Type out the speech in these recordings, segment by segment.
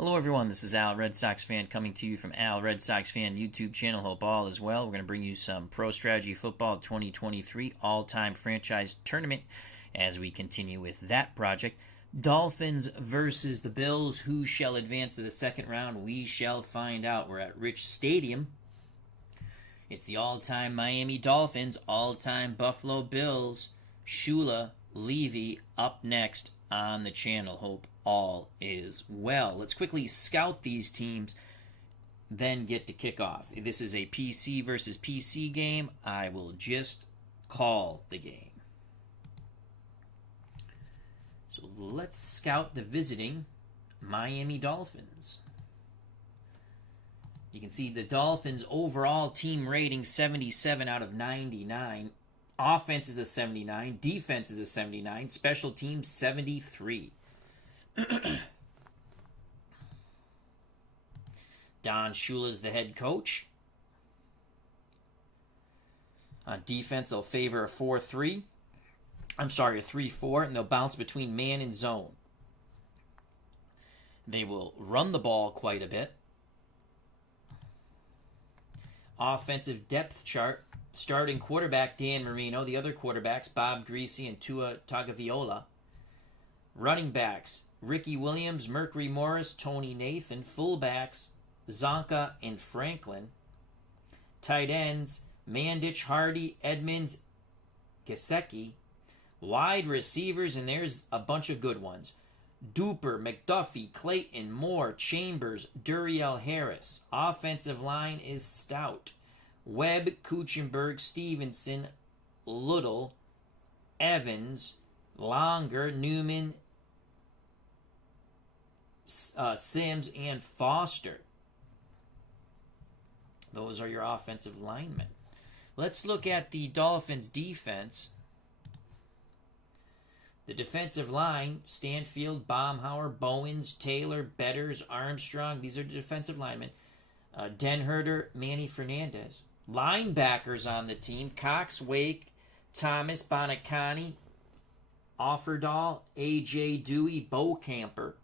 Hello everyone, this is Al, Red Sox fan, coming to you from Al, Red Sox fan YouTube channel. Hope all is well. We're going to bring you some Pro Strategy Football 2023 all-time franchise tournament as we continue with that project. Dolphins versus the Bills. Who shall advance to the second round? We shall find out. We're at Rich Stadium. It's the all-time Miami Dolphins, all-time Buffalo Bills. Shula, Levy up next on the channel. Hope all is well. Let's quickly scout these teams, then get to kickoff. If this is a PC versus PC game, I will just call the game. So let's scout the visiting Miami Dolphins. You can see the Dolphins' overall team rating 77 out of 99. Offense is a 79. Defense is a 79. Special teams 73. Don Shula's the head coach. On defense, they'll favor a 4-3. I'm sorry, a 3-4, and they'll bounce between man and zone. They will run the ball quite a bit. Offensive depth chart. Starting quarterback, Dan Marino. The other quarterbacks, Bob Greasy and Tua Tagovailoa. Running backs, Ricky Williams, Mercury Morris, Tony Nathan. Fullbacks, Zonka and Franklin. Tight ends, Mandich, Hardy, Edmonds, Gesicki. Wide receivers, and there's a bunch of good ones. Duper, McDuffie, Clayton, Moore, Chambers, Duriel Harris. Offensive line is stout. Webb, Kuchenberg, Stevenson, Little, Evans, Longer, Newman, Sims, and Foster. Those are your offensive linemen. Let's look at the Dolphins' defense. The defensive line, Stanfield, Baumhauer, Bowens, Taylor, Betters, Armstrong. These are the defensive linemen. Denherder, Manny Fernandez. Linebackers on the team, Cox, Wake, Thomas, Bonacani, Offerdahl, A.J. Dewey, Bo Camper.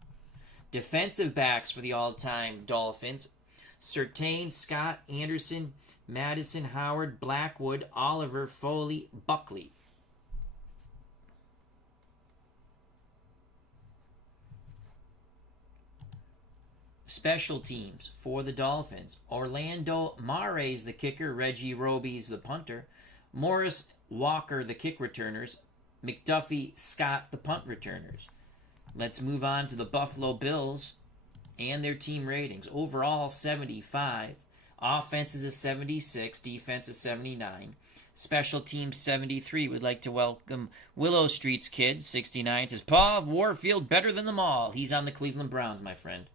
Defensive backs for the all-time Dolphins, Surtain, Scott, Anderson, Madison, Howard, Blackwood, Oliver, Foley, Buckley. Special teams for the Dolphins. Orlando Mares, the kicker. Reggie Roby's the punter. Morris, Walker, the kick returners. McDuffie, Scott, the punt returners. Let's move on to the Buffalo Bills and their team ratings. Overall, 75. Offense is a 76. Defense is 79. Special teams, 73. We'd like to welcome Willow Street's kid, 69. Says, Paul Warfield better than them all. He's on the Cleveland Browns, my friend.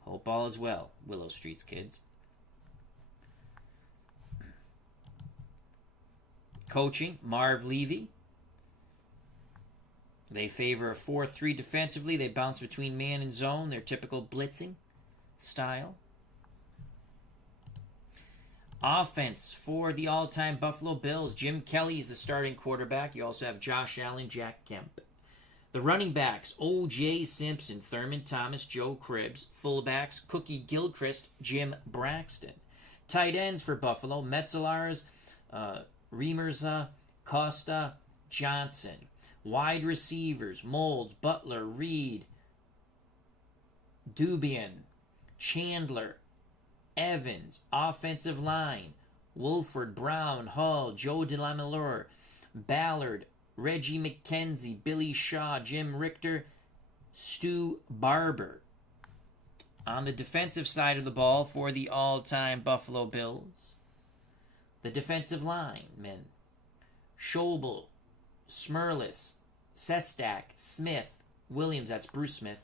Hope all is well, Willow Street's kids. Coaching, Marv Levy. They favor a 4-3 defensively. They bounce between man and zone, their typical blitzing style. Offense for the all-time Buffalo Bills. Jim Kelly is the starting quarterback. You also have Josh Allen, Jack Kemp. The running backs, O.J. Simpson, Thurman Thomas, Joe Cribbs. Fullbacks, Cookie Gilchrist, Jim Braxton. Tight ends for Buffalo, Metzelaars, Remerza, Costa, Johnson. Wide receivers, Molds, Butler, Reed, Dubian, Chandler, Evans. Offensive line, Wolford, Brown, Hull, Joe DeLamielleure, Ballard, Reggie McKenzie, Billy Shaw, Jim Richter, Stu Barber. On the defensive side of the ball for the all-time Buffalo Bills, the defensive linemen, Schobel, Smerlis, Sestak, Smith, Williams, that's Bruce Smith,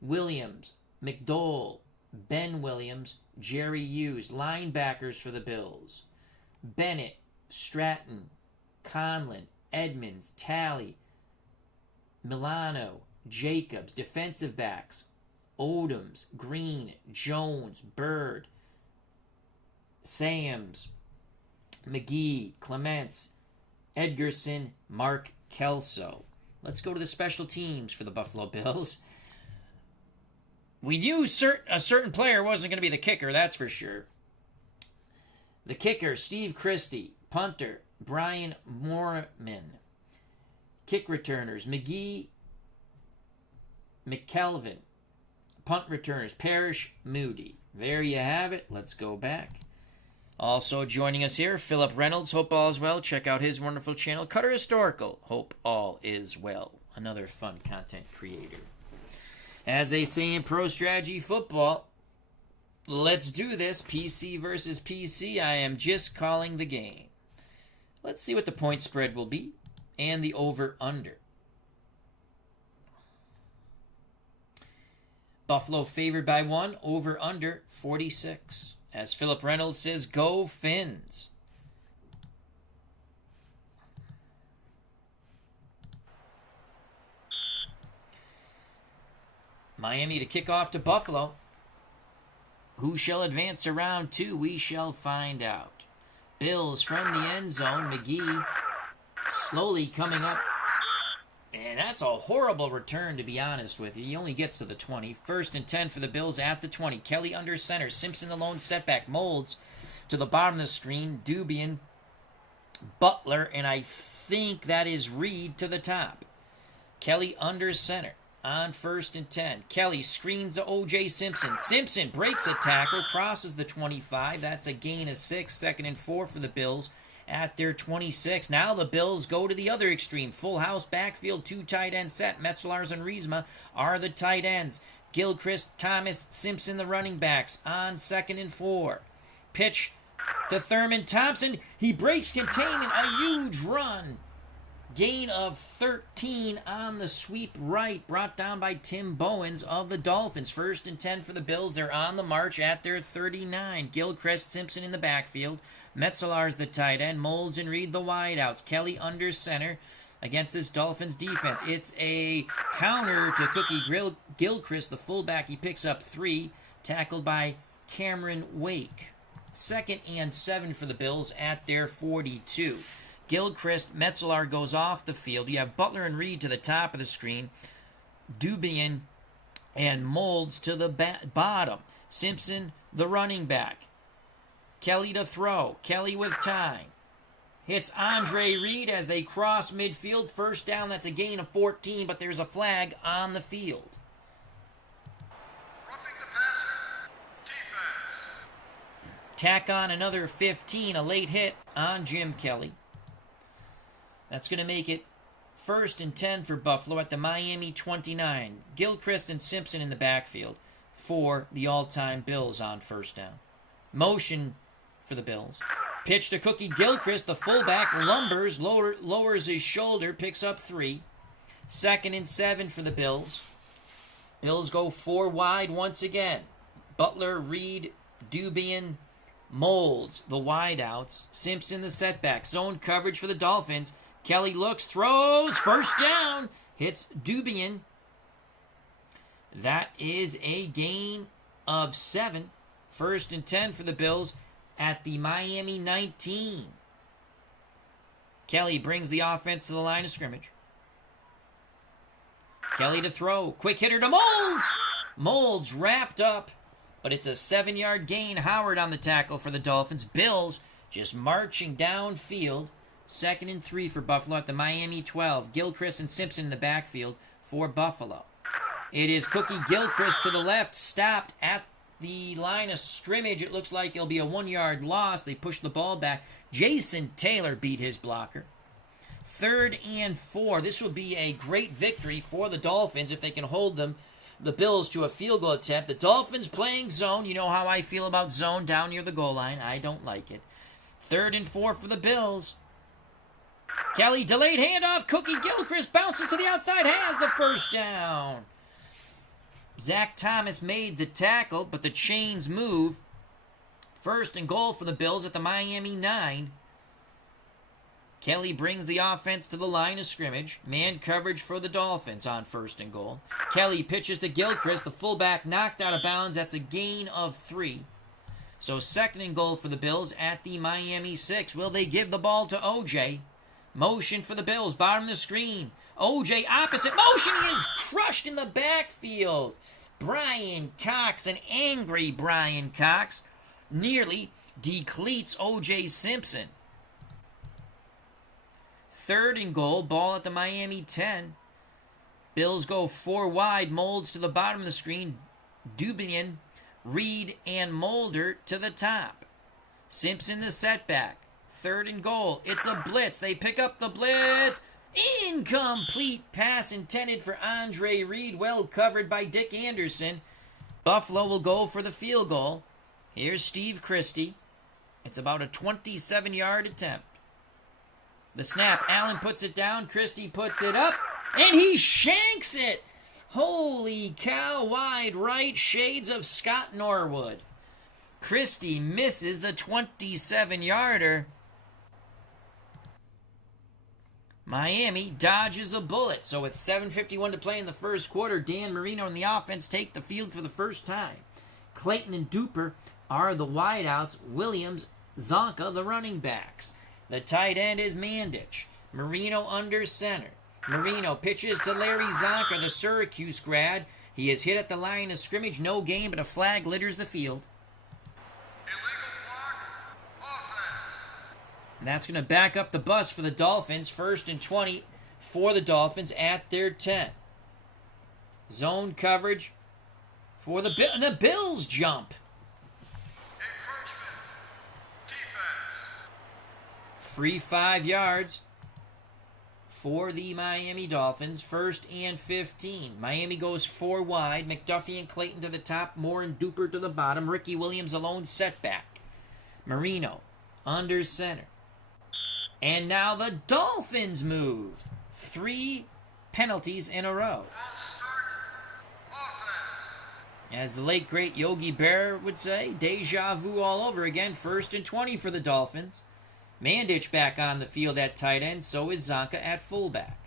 Williams, McDowell, Ben Williams, Jerry Hughes. Linebackers for the Bills, Bennett, Stratton, Conlon, Edmonds, Talley, Milano, Jacobs. Defensive backs, Odoms, Green, Jones, Bird, Sams, McGee, Clements, Edgerson, Mark Kelso. Let's go to the special teams for the Buffalo Bills. We knew a certain player wasn't going to be the kicker, that's for sure. The kicker, Steve Christie. Punter, Brian Moorman. Kick returners, McGee, McKelvin. Punt returners, Parrish, Moody. There you have it. Let's go back. Also joining us here, Philip Reynolds. Hope all is well. Check out his wonderful channel, Cutter Historical. Hope all is well. Another fun content creator. As they say in Pro Strategy Football, let's do this. PC versus PC. I am just calling the game. Let's see what the point spread will be and the over-under. Buffalo favored by 1, over-under 46. As Philip Reynolds says, go Fins. Miami to kick off to Buffalo. Who shall advance to round 2? We shall find out. Bills from the end zone. McGee slowly coming up. And that's a horrible return, to be honest with you. He only gets to the 20. 1st and 10 for the Bills at the 20. Kelly under center. Simpson the lone setback. Molds to the bottom of the screen. Dubian, Butler, and I think that is Reed to the top. Kelly under center. On 1st and 10. Kelly screens to O.J. Simpson. Simpson breaks a tackle, crosses the 25. That's a gain of 6. 2nd and 4 for the Bills at their 26. Now the Bills go to the other extreme. Full house backfield, 2 tight end set. Metzelaars and Riesma are the tight ends. Gilchrist, Thomas, Simpson the running backs on 2nd and 4. Pitch to Thurman Thompson. He breaks containment. A huge run. Gain of 13 on the sweep right, brought down by Tim Bowens of the Dolphins. 1st and 10 for the Bills. They're on the march at their 39. Gilchrist, Simpson in the backfield. Metzelaars the tight end. Molds and Reed the wideouts. Kelly under center against this Dolphins defense. It's a counter to Cookie Gilchrist, the fullback. He picks up 3, tackled by Cameron Wake. 2nd and 7 for the Bills at their 42. Gilchrist, Metzelaar goes off the field. You have Butler and Reed to the top of the screen. Dubian and Molds to the bottom. Simpson, the running back. Kelly to throw. Kelly with time. Hits Andre Reed as they cross midfield. 1st down, that's a gain of 14, but there's a flag on the field. Roughing the passer. Defense. Tack on another 15, a late hit on Jim Kelly. That's going to make it 1st and 10 for Buffalo at the Miami 29. Gilchrist and Simpson in the backfield for the all-time Bills on 1st down. Motion for the Bills. Pitch to Cookie Gilchrist, the fullback, lumbers, lowers his shoulder, picks up 3. 2nd and 7 for the Bills. Bills go 4 wide once again. Butler, Reed, Dubian, Molds, the wideouts. Simpson, the setback. Zone coverage for the Dolphins. Kelly looks, throws, 1st down, hits Dubian. That is a gain of 7. 1st and 10 for the Bills at the Miami 19. Kelly brings the offense to the line of scrimmage. Kelly to throw, quick hitter to Molds. Molds wrapped up, but it's a 7-yard gain. Howard on the tackle for the Dolphins. Bills just marching downfield. 2nd and 3 for Buffalo at the Miami 12. Gilchrist and Simpson in the backfield for Buffalo. It is Cookie Gilchrist to the left, stopped at the line of scrimmage. It looks like it'll be a 1-yard loss. They push the ball back. Jason Taylor beat his blocker. 3rd and 4. This would be a great victory for the Dolphins if they can hold the Bills to a field goal attempt. The Dolphins playing zone. You know how I feel about zone down near the goal line. I don't like it. 3rd and 4 for the Bills. Kelly, delayed handoff. Cookie Gilchrist bounces to the outside, has the 1st down. Zach Thomas made the tackle, but the chains move. 1st and goal for the Bills at the Miami 9. Kelly brings the offense to the line of scrimmage. Man coverage for the Dolphins on 1st and goal. Kelly pitches to Gilchrist, the fullback knocked out of bounds. That's a gain of 3. So 2nd and goal for the Bills at the Miami 6. Will they give the ball to O.J.? Motion for the Bills, bottom of the screen. O.J. opposite motion. He is crushed in the backfield. Brian Cox, an angry Brian Cox, nearly decleats O.J. Simpson. 3rd and goal, ball at the Miami 10. Bills go 4 wide, Molds to the bottom of the screen, Dubian, Reed, and Mulder to the top. Simpson the setback. 3rd and goal. It's a blitz. They pick up the blitz. Incomplete pass intended for Andre Reed. Well covered by Dick Anderson. Buffalo will go for the field goal. Here's Steve Christie. It's about a 27-yard attempt. The snap. Allen puts it down. Christie puts it up. And he shanks it. Holy cow. Wide right. Shades of Scott Norwood. Christie misses the 27-yarder. Miami dodges a bullet. So with 7:51 to play in the first quarter, Dan Marino and the offense take the field for the first time. Clayton and Duper are the wideouts. Williams, Zonka, the running backs. The tight end is Mandich. Marino under center. Marino pitches to Larry Zonka, the Syracuse grad. He is hit at the line of scrimmage. No gain, but a flag litters the field. And that's going to back up the bus for the Dolphins. 1st and 20 for the Dolphins at their 10. Zone coverage for the Bills. The Bills jump. Encroachment. Defense. Free 5 yards for the Miami Dolphins. 1st and 15. Miami goes 4 wide. McDuffie and Clayton to the top. Moore and Duper to the bottom. Ricky Williams alone setback. Marino under center. And now the Dolphins move. 3 penalties in a row. False start. Offense. As the late, great Yogi Berra would say, deja vu all over again. 1st and 20 for the Dolphins. Mandich back on the field at tight end. So is Zonka at fullback.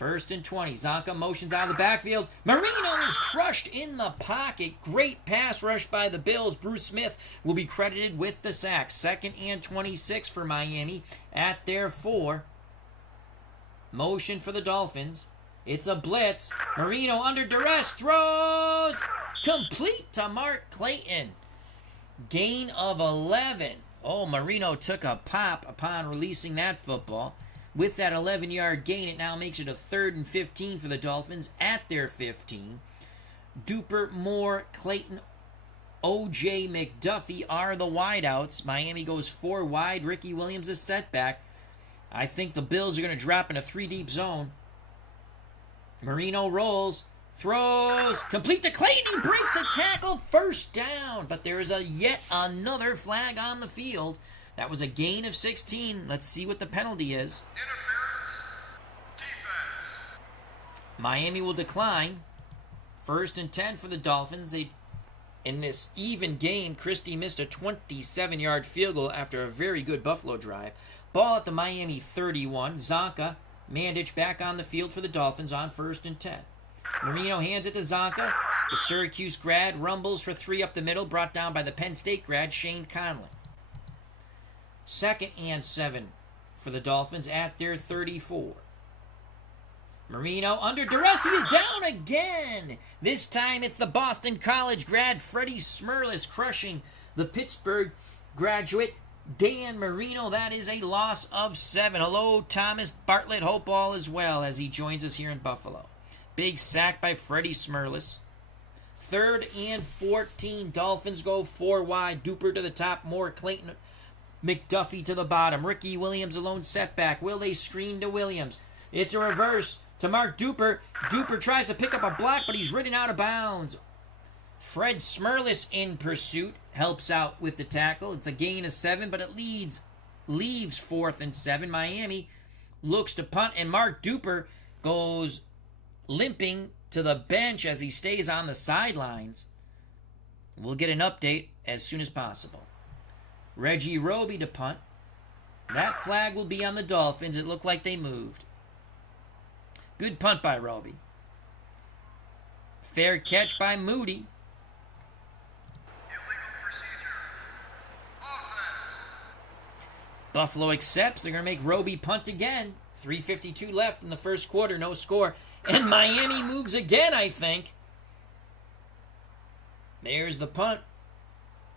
1st and 20. Zonka motions out of the backfield. Marino is crushed in the pocket. Great pass rush by the Bills. Bruce Smith will be credited with the sack. 2nd and 26 for Miami at their 4. Motion for the Dolphins. It's a blitz. Marino under duress. Throws. Complete to Mark Clayton. Gain of 11. Oh, Marino took a pop upon releasing that football. With that 11-yard gain, it now makes it a 3rd and 15 for the Dolphins at their 15. Duper, Moore, Clayton, O.J. McDuffie are the wideouts. Miami goes 4 wide. Ricky Williams is setback. I think the Bills are going to drop in a 3-deep zone. Marino rolls, throws, complete to Clayton. He breaks a tackle, 1st down. But there is yet another flag on the field. That was a gain of 16. Let's see what the penalty is. Interference. Defense. Miami will decline. 1st and 10 for the Dolphins. In this even game, Christie missed a 27-yard field goal after a very good Buffalo drive. Ball at the Miami 31. Zonka, Mandich back on the field for the Dolphins on 1st and 10. Marino hands it to Zonka. The Syracuse grad rumbles for 3 up the middle, brought down by the Penn State grad Shane Conlon. 2nd and 7 for the Dolphins at their 34. Marino under duress. He is down again. This time it's the Boston College grad Freddie Smerlis crushing the Pittsburgh graduate Dan Marino. That is a loss of 7. Hello, Thomas Bartlett Hope all as well as he joins us here in Buffalo. Big sack by Freddie Smerlis. 3rd and 14. Dolphins go 4 wide. Duper to the top. Moore, Clayton, McDuffie to the bottom. Ricky Williams alone setback. Will they screen to Williams? It's a reverse to Mark Duper. Duper tries to pick up a block, but he's ridden out of bounds. Fred Smerlis in pursuit. Helps out with the tackle. It's a gain of 7, but it leaves 4th and 7. Miami looks to punt, and Mark Duper goes limping to the bench as he stays on the sidelines. We'll get an update as soon as possible. Reggie Roby to punt. That flag will be on the Dolphins. It looked like they moved. Good punt by Roby. Fair catch by Moody. Illegal procedure. Offense. Buffalo accepts. They're going to make Roby punt again. 3:52 left in the first quarter. No score. And Miami moves again, I think. There's the punt.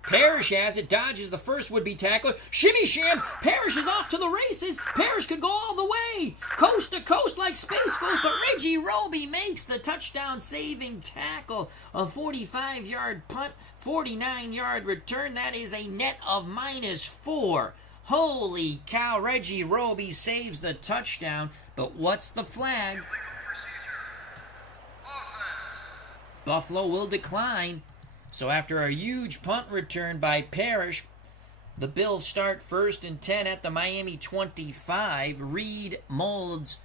Parrish has it, dodges the first would-be tackler. Shimmy shams. Parrish is off to the races. Parrish could go all the way. Coast to coast like Space Ghost, but Reggie Roby makes the touchdown-saving tackle. A 45-yard punt, 49-yard return. That is a net of -4. Holy cow, Reggie Roby saves the touchdown. But what's the flag? Illegal procedure. Offense. Buffalo will decline. So after a huge punt return by Parrish, the Bills start 1st and 10 at the Miami 25. Reed molds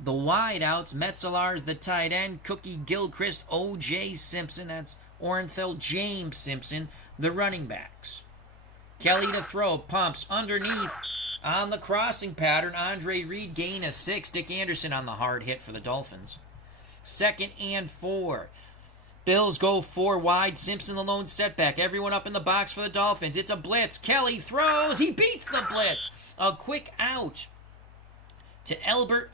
the wideouts. Metzelar's the tight end. Cookie Gilchrist, O.J. Simpson. That's Orenthal James Simpson, the running backs. Kelly to throw. Pumps underneath on the crossing pattern. Andre Reed gain a 6. Dick Anderson on the hard hit for the Dolphins. 2nd and 4. Bills go 4 wide. Simpson the lone setback. Everyone up in the box for the Dolphins. It's a blitz. Kelly throws. He beats the blitz. A quick out to Elbert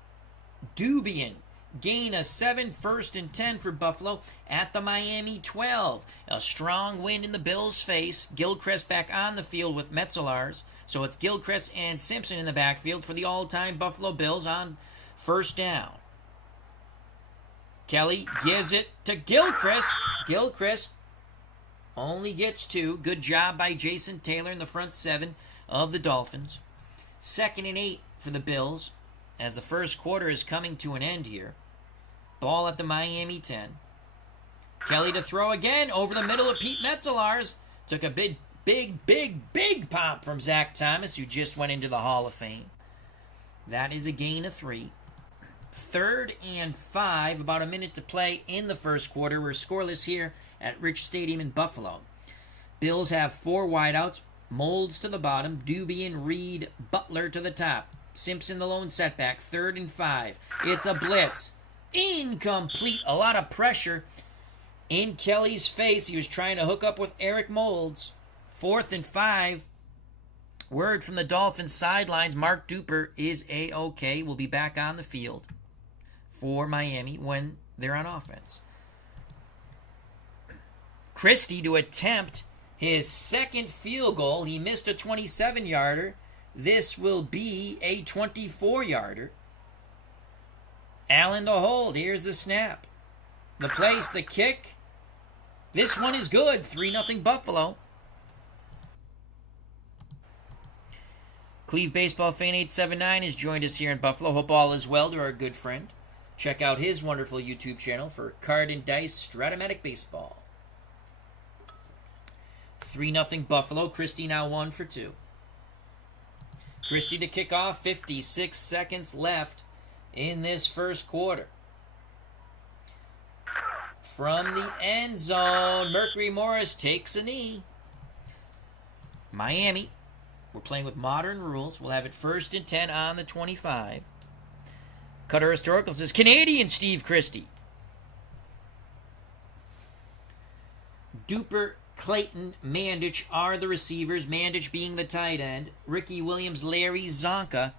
Dubian. Gain a 7. 1st and 10 for Buffalo at the Miami 12. A strong wind in the Bills' face. Gilchrist back on the field with Metzelars. So it's Gilchrist and Simpson in the backfield for the all-time Buffalo Bills on 1st down. Kelly gives it to Gilchrist. Gilchrist only gets 2. Good job by Jason Taylor in the front 7 of the Dolphins. 2nd and 8 for the Bills as the first quarter is coming to an end here. Ball at the Miami 10. Kelly to throw again over the middle of Pete Metzelars. Took a big pop from Zach Thomas, who just went into the Hall of Fame. That is a gain of 3. 3rd and 5, about a minute to play in the first quarter. We're scoreless here at Rich Stadium in Buffalo. Bills have 4 wideouts. Molds to the bottom. Dubian, Reed, Butler to the top. Simpson the lone setback. 3rd and 5. It's a blitz. Incomplete. A lot of pressure in Kelly's face. He was trying to hook up with Eric Molds. 4th and 5. Word from the Dolphins sidelines. Mark Duper is A-OK. Will be back on the field for Miami when they're on offense. Christie to attempt his 2nd field goal. He missed a 27-yarder. This will be a 24-yarder. Allen to hold. Here's the snap. The place, the kick. This one is good. 3-0 Buffalo. Cleve Baseball Fan 879 has joined us here in Buffalo. Hope all is well to our good friend. Check out his wonderful YouTube channel for Card and Dice Stratomatic Baseball. 3-0 Buffalo. Christie now 1 for 2. Christie to kick off. 56 seconds left in this first quarter. From the end zone, Mercury Morris takes a knee. Miami, we're playing with modern rules. We'll have it 1st and 10 on the 25. Cutter Historical says, Canadian Steve Christie. Duper, Clayton, Mandich are the receivers. Mandich being the tight end. Ricky Williams, Larry Zonka,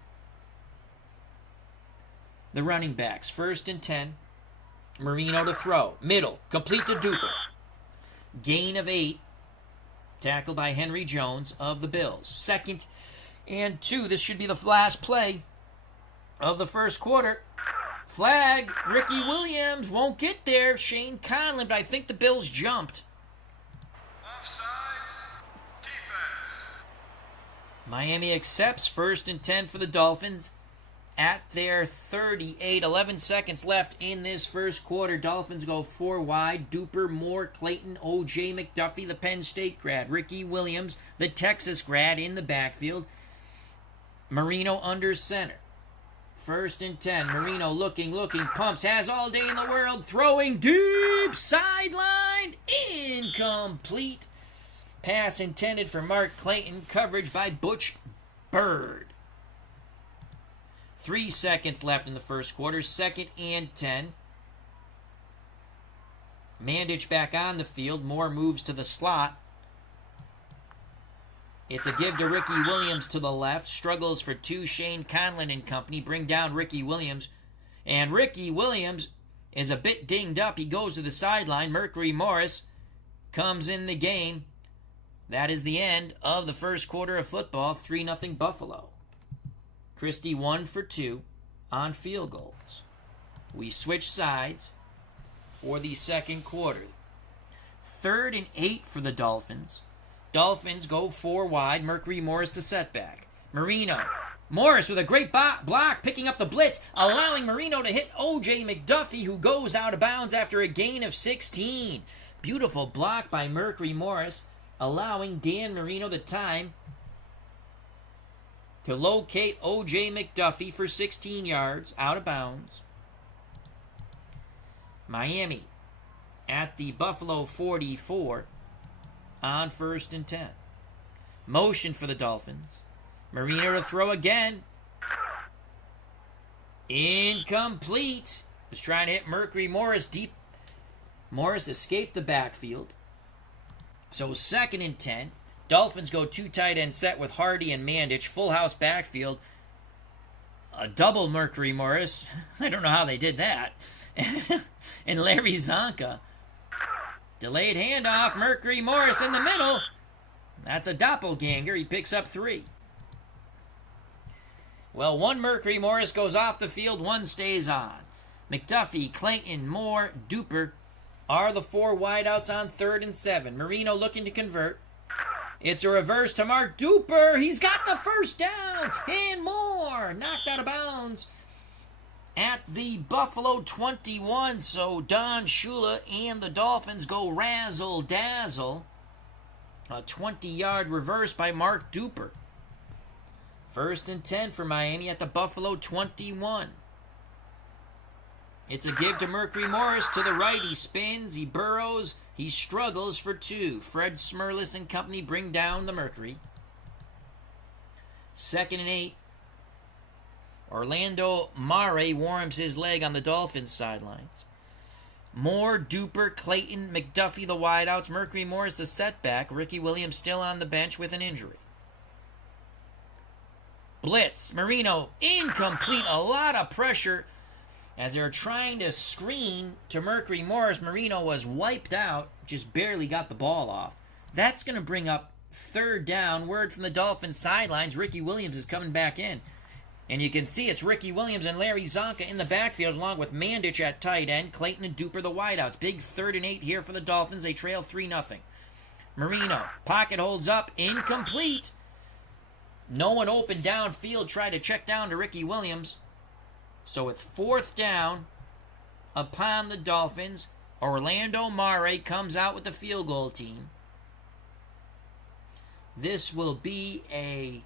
the running backs. 1st and 10. Marino to throw. Middle. Complete to Duper. Gain of 8. Tackled by Henry Jones of the Bills. 2nd and 2. This should be the last play of the first quarter. Flag. Ricky Williams won't get there. Shane Conlon, but I think the Bills jumped. Offsides. Defense. Miami accepts 1st and 10 for the Dolphins at their 38. 11 seconds left in this first quarter. Dolphins go 4 wide. Duper, Moore, Clayton, O.J. McDuffie, the Penn State grad. Ricky Williams, the Texas grad, in the backfield. Marino under center. 1st and 10. Marino looking, pumps, has all day in the world, throwing deep, sideline, incomplete. Pass intended for Mark Clayton, coverage by Butch Bird. 3 seconds left in the first quarter, 2nd and 10. Mandich back on the field, Moore moves to the slot. It's a give to Ricky Williams to the left. Struggles for 2. Shane Conlon and company bring down Ricky Williams. And Ricky Williams is a bit dinged up. He goes to the sideline. Mercury Morris comes in the game. That is the end of the first quarter of football. 3-0 Buffalo. Christie 1 for 2 on field goals. We switch sides for the second quarter. 3rd and 8 for the Dolphins. Dolphins go 4 wide. Mercury Morris the setback. Marino. Morris with a great block, picking up the blitz, allowing Marino to hit O.J. McDuffie, who goes out of bounds after a gain of 16. Beautiful block by Mercury Morris, allowing Dan Marino the time to locate O.J. McDuffie for 16 yards out of bounds. Miami at the Buffalo 44 on 1st and 10. Motion for the Dolphins. Marino to throw again. Incomplete. Was trying to hit Mercury Morris deep. Morris escaped the backfield. So 2nd and 10. Dolphins go 2 tight end set with Hardy and Mandich. Full house backfield. A double Mercury Morris. I don't know how they did that. And Larry Zonka. Delayed handoff. Mercury Morris in the middle. That's a doppelganger. He picks up 3. Well, 1 Mercury Morris goes off the field, 1 stays on. McDuffie, Clayton, Moore, Duper are the 4 wideouts on 3rd and 7. Marino looking to convert. It's a reverse to Mark Duper. He's got the first down. And Moore knocked out of bounds at the Buffalo 21. So Don Shula and the Dolphins go razzle-dazzle. A 20-yard reverse by Mark Duper. 1st and 10 for Miami at the Buffalo 21. It's a give to Mercury Morris to the right. He spins, he burrows, he struggles for 2. Fred Smerlis and company bring down the Mercury. 2nd and 8. Orlando Mare warms his leg on the Dolphins sidelines. Moore, Duper, Clayton, McDuffie the wideouts. Mercury Morris the setback. Ricky Williams still on the bench with an injury. Blitz. Marino incomplete. A lot of pressure as they're trying to screen to Mercury Morris. Marino was wiped out. Just barely got the ball off. That's going to bring up 3rd down. Word from the Dolphins sidelines. Ricky Williams is coming back in. And you can see it's Ricky Williams and Larry Zonka in the backfield along with Mandich at tight end. Clayton and Duper the wideouts. Big 3rd and 8 here for the Dolphins. They trail 3-0. Marino. Pocket holds up. Incomplete. No one open downfield. Tried to check down to Ricky Williams. So with 4th down upon the Dolphins, Orlando Mare comes out with the field goal team. This will be a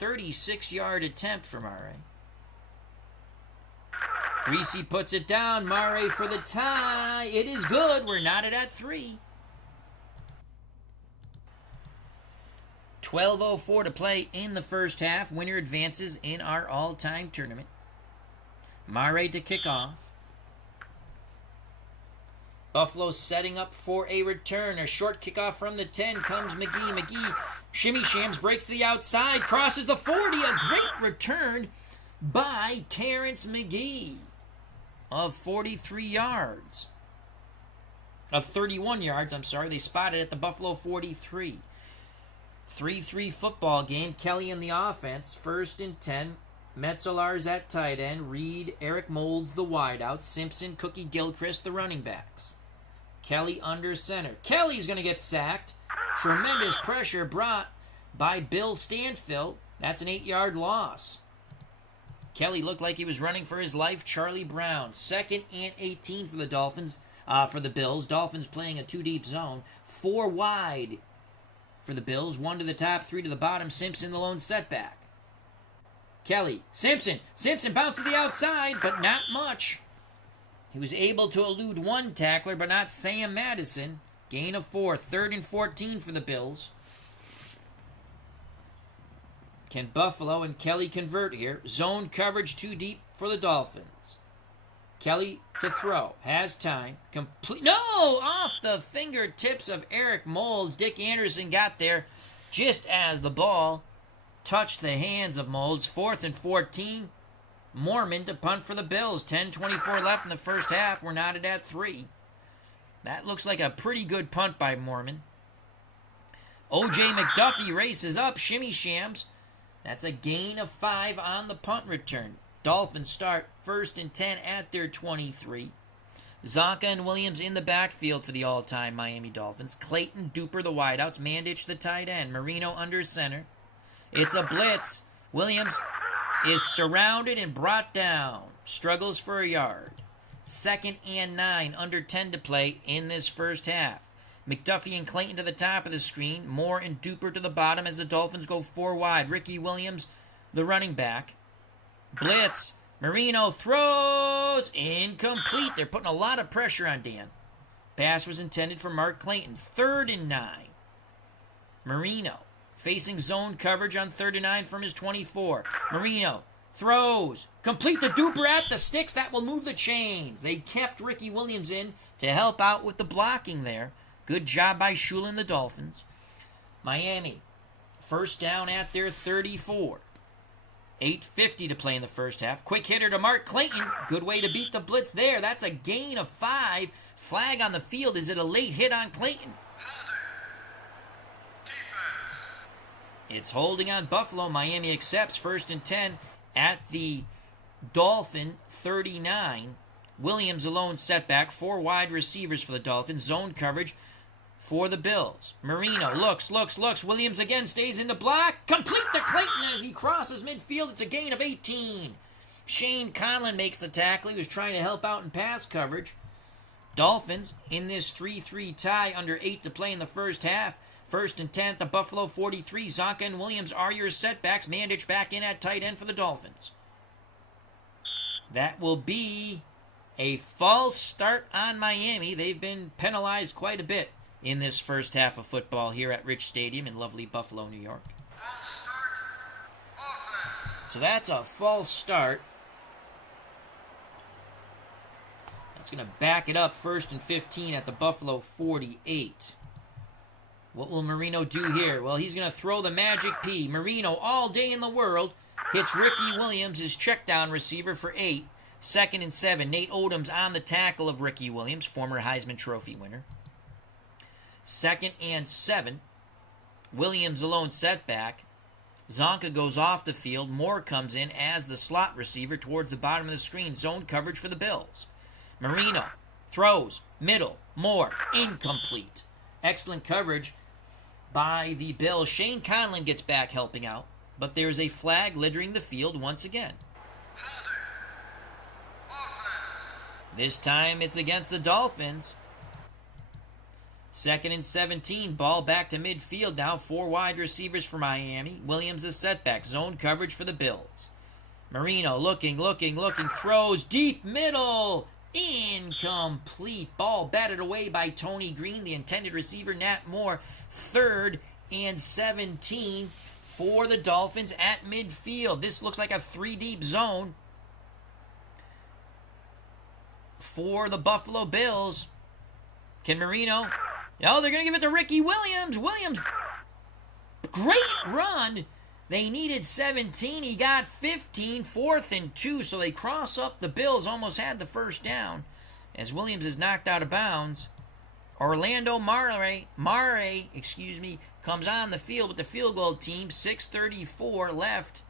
36-yard attempt for Mare. Greasy puts it down. Mare for the tie. It is good. We're knotted at 3. 12:04 to play in the first half. Winner advances in our all-time tournament. Mare to kick off. Buffalo setting up for a return. A short kickoff from the 10 comes McGee. McGee shimmy shams, breaks the outside, crosses the 40. A great return by Terrence McGee of 43 yards. Of 31 yards, I'm sorry. They spotted at the Buffalo 43. 3-3 football game. Kelly in the offense. 1st and 10. Metzelar's at tight end. Reed, Eric Moulds the wideout. Simpson, Cookie Gilchrist the running backs. Kelly under center. Kelly's going to get sacked. Tremendous pressure brought by Bill Stanfield. That's an 8-yard loss. Kelly looked like he was running for his life. Charlie Brown. 2nd and 18 for the Dolphins. For the Bills. Dolphins playing a 2-deep zone. 4 wide for the Bills. 1 to the top, 3 to the bottom. Simpson the lone setback. Kelly. Simpson. Simpson bounced to the outside, but not much. He was able to elude 1 tackler, but not Sam Madison. Gain of 4. 3rd and 14 for the Bills. Can Buffalo and Kelly convert here? Zone coverage 2 deep for the Dolphins. Kelly to throw. Has time. Complete. No! Off the fingertips of Eric Moulds. Dick Anderson got there just as the ball touched the hands of Moulds. 4th and 14. Mormon to punt for the Bills. 10:24 left in the first half. We're knotted at 3. That looks like a pretty good punt by Mormon. O.J. McDuffie races up, shimmy shams. That's a gain of 5 on the punt return. Dolphins start 1st and 10 at their 23. Zonka and Williams in the backfield for the all-time Miami Dolphins. Clayton, Duper, the wideouts. Mandich, the tight end. Marino under center. It's a blitz. Williams is surrounded and brought down. Struggles for a yard. 2nd and 9, under 10 to play in this first half. McDuffie and Clayton to the top of the screen. Moore and Duper to the bottom as the Dolphins go 4 wide. Ricky Williams, the running back. Blitz. Marino throws. Incomplete. They're putting a lot of pressure on Dan. Pass was intended for Mark Clayton. 3rd and 9. Marino facing zone coverage on 3rd and 9 from his 24. Marino throws. Complete the Duper at the sticks. That will move the chains. They kept Ricky Williams in to help out with the blocking there. Good job by Shula and the Dolphins. Miami, first down at their 34. 8:50 to play in the first half. Quick hitter to Mark Clayton. Good way to beat the blitz there. That's a gain of 5. Flag on the field. Is it a late hit on Clayton? It's holding on Buffalo. Miami accepts 1st and 10 at the Dolphin 39. Williams alone setback. 4 wide receivers for the Dolphins. Zone coverage for the Bills. Marino looks. Williams again stays in the block. Complete to Clayton as he crosses midfield. It's a gain of 18. Shane Conlon makes the tackle. He was trying to help out in pass coverage. Dolphins in this 3-3 tie, under 8 to play in the first half. 1st and 10 at the Buffalo 43. Zonka and Williams are your setbacks. Mandich back in at tight end for the Dolphins. That will be a false start on Miami. They've been penalized quite a bit in this first half of football here at Rich Stadium in lovely Buffalo, New York. False start. Offense. So that's a false start. That's going to back it up 1st and 15 at the Buffalo 48. What will Marino do here? Well, he's going to throw the magic P. Marino, all day in the world, hits Ricky Williams, his check down receiver, for 8. 2nd and 7. Nate Odom's on the tackle of Ricky Williams, former Heisman Trophy winner. 2nd and 7. Williams alone setback. Zonka goes off the field. Moore comes in as the slot receiver towards the bottom of the screen. Zone coverage for the Bills. Marino throws. Middle. Moore. Incomplete. Excellent coverage by the Bills. Shane Conlon gets back helping out, but there's a flag littering the field once again. This time it's against the Dolphins. 2nd and 17. Ball back to midfield now. 4 wide receivers for Miami. Williams a setback. Zone coverage for the Bills. Marino looking. Throws deep middle. Incomplete. Ball batted away by Tony Green, the intended receiver, Nat Moore. 3rd and 17 for the Dolphins at midfield. This looks like a 3-deep zone for the Buffalo Bills. Can Marino? Oh, they're going to give it to Ricky Williams. Williams, great run. They needed 17. He got 15. 4th and 2. So they cross up the Bills. Almost had the first down as Williams is knocked out of bounds. Orlando Mare, comes on the field with the field goal team. 6:34 left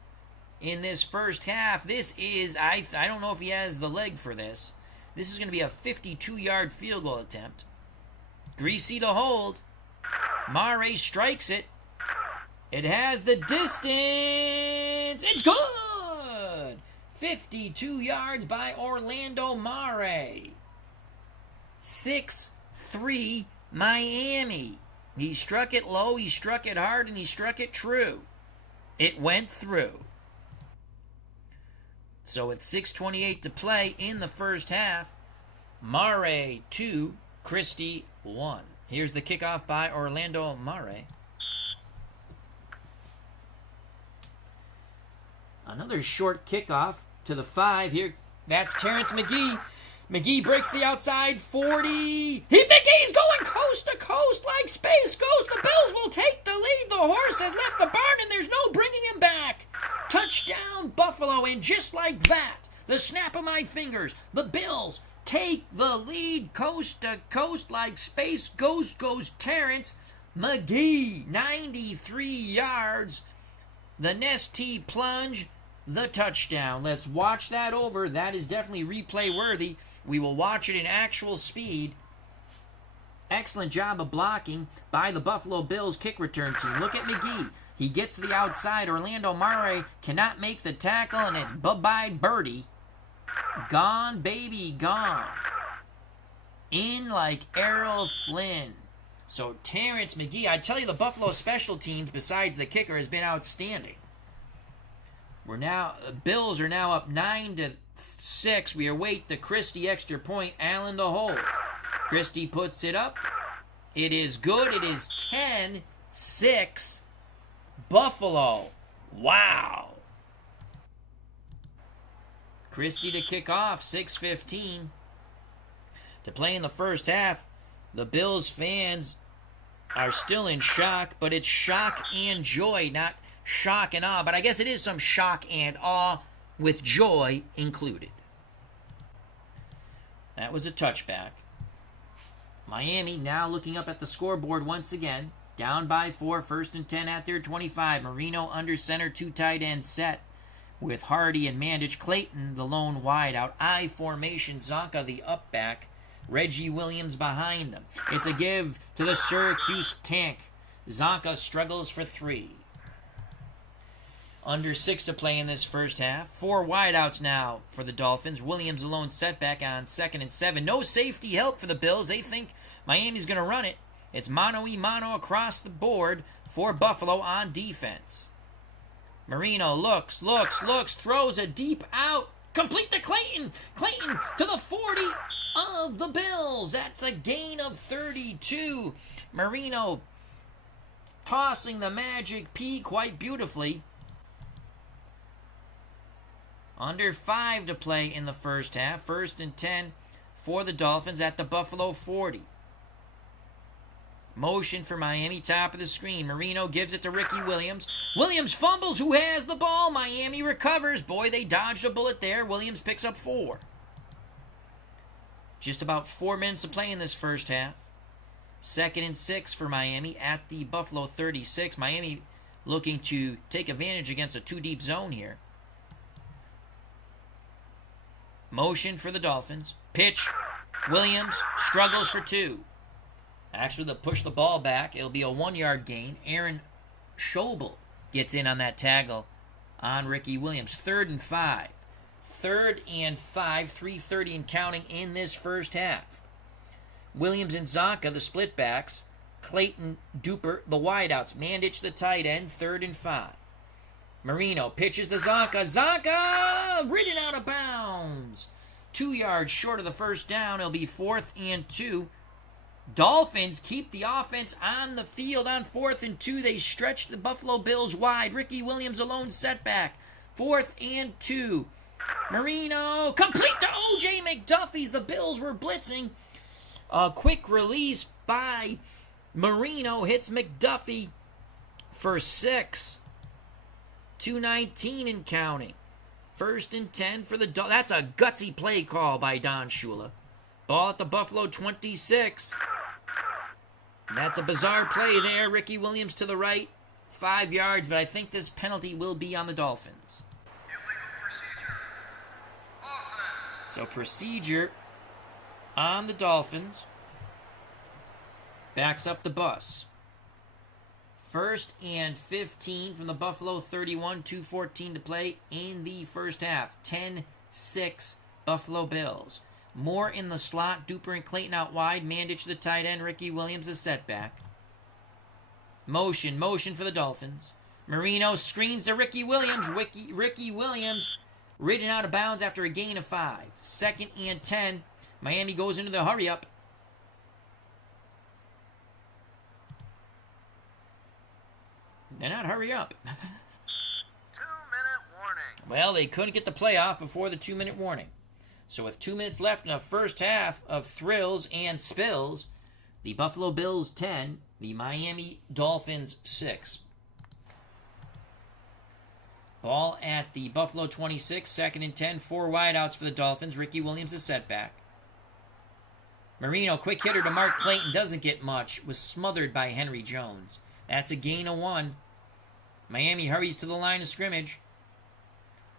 in this first half. This is, I don't know if he has the leg for this. This is going to be a 52-yard field goal attempt. Greasy to hold. Mare strikes it. It has the distance. It's good! 52 yards by Orlando Mare. 6-3 Miami. He struck it low, he struck it hard, and he struck it true. It went through. So with 6:28 to play in the first half, Mare 2, Christie 1. Here's the kickoff by Orlando Mare. Another short kickoff to the 5 here. That's Terrence McGee. McGee breaks the outside 40. McGee's going coast to coast like Space Ghost. The Bills will take the lead. The horse has left the barn and there's no bringing him back. Touchdown Buffalo. And just like that, the snap of my fingers, the Bills take the lead coast to coast like Space Ghost goes Terrence McGee. 93 yards. The Nestea plunge, the touchdown. Let's watch that over. That is definitely replay worthy. We will watch it in actual speed. Excellent job of blocking by the Buffalo Bills kick return team. Look at McGee. He gets to the outside. Orlando Mare cannot make the tackle, and it's bye-bye birdie. Gone, baby, gone. In like Errol Flynn. So Terrence McGee, I tell you, the Buffalo special teams, besides the kicker, has been outstanding. Bills are now up 9-6. We await the Christie extra point. Allen to hold. Christie puts it up. It is good. It is 10-6. Buffalo. Wow. Christie to kick off. 6:15 to play in the first half. The Bills fans are still in shock, but it's shock and joy, not shock and awe. But I guess it is some shock and awe with joy included. That was a touchback. Miami now looking up at the scoreboard once again. Down by 4, 1st and 10 at their 25. Marino under center, 2 tight ends set with Hardy and Mandich. Clayton, the lone wideout. I formation, Zonka, the up back. Reggie Williams behind them. It's a give to the Syracuse tank. Zonka struggles for 3. Under 6 to play in this first half. 4 wideouts now for the Dolphins. Williams alone setback on 2nd and 7. No safety help for the Bills. They think Miami's going to run it. It's mano-a-mano across the board for Buffalo on defense. Marino looks, throws a deep out. Complete to Clayton. Clayton to the 40 of the Bills. That's a gain of 32. Marino tossing the magic P quite beautifully. Under 5 to play in the first half. 1st and 10 for the Dolphins at the Buffalo 40. Motion for Miami, top of the screen. Marino gives it to Ricky Williams. Williams fumbles. Who has the ball? Miami recovers. Boy, they dodged a bullet there. Williams picks up 4. Just about 4 minutes to play in this first half. 2nd and 6 for Miami at the Buffalo 36. Miami looking to take advantage against a 2-deep zone here. Motion for the Dolphins. Pitch. Williams struggles for 2. Actually, they'll push the ball back. It'll be a 1-yard gain. Aaron Schobel gets in on that tackle on Ricky Williams. 3rd and 5. 3rd and 5. 3:30 and counting in this first half. Williams and Zonka, the split backs. Clayton, Duper, the wideouts. Mandich, the tight end. 3rd and 5. Marino pitches to Zonka. Zonka! Ridden out of bounds. 2 yards short of the first down. It'll be 4th and 2. Dolphins keep the offense on the field on 4th and 2. They stretch the Buffalo Bills wide. Ricky Williams alone setback. 4th and 2. Marino complete to O.J. McDuffie's. The Bills were blitzing. A quick release by Marino hits McDuffie for 6. 2:19 and counting. 1st and 10 for the Dolphins. That's a gutsy play call by Don Shula. Ball at the Buffalo 26. That's a bizarre play there. Ricky Williams to the right. 5 yards, but I think this penalty will be on the Dolphins. Illegal procedure. Offense. So procedure on the Dolphins. Backs up the bus. 1st and 15 from the Buffalo 31. 2:14 to play in the first half. 10-6 Buffalo Bills. Moore in the slot. Duper and Clayton out wide. Mandich the tight end. Ricky Williams a setback. Motion for the Dolphins. Marino screens to Ricky Williams. Ricky Williams ridden out of bounds after a gain of 5. 2nd and 10. Miami goes into the hurry up. They're not hurry up. 2-minute warning. Well, they couldn't get the play off before the 2-minute warning. So with 2 minutes left in the first half of thrills and spills, the Buffalo Bills 10, the Miami Dolphins 6. Ball at the Buffalo 26, 2nd and 10, 4 wideouts for the Dolphins. Ricky Williams a setback. Marino, quick hitter to Mark Clayton, doesn't get much. Was smothered by Henry Jones. That's a gain of 1. Miami hurries to the line of scrimmage.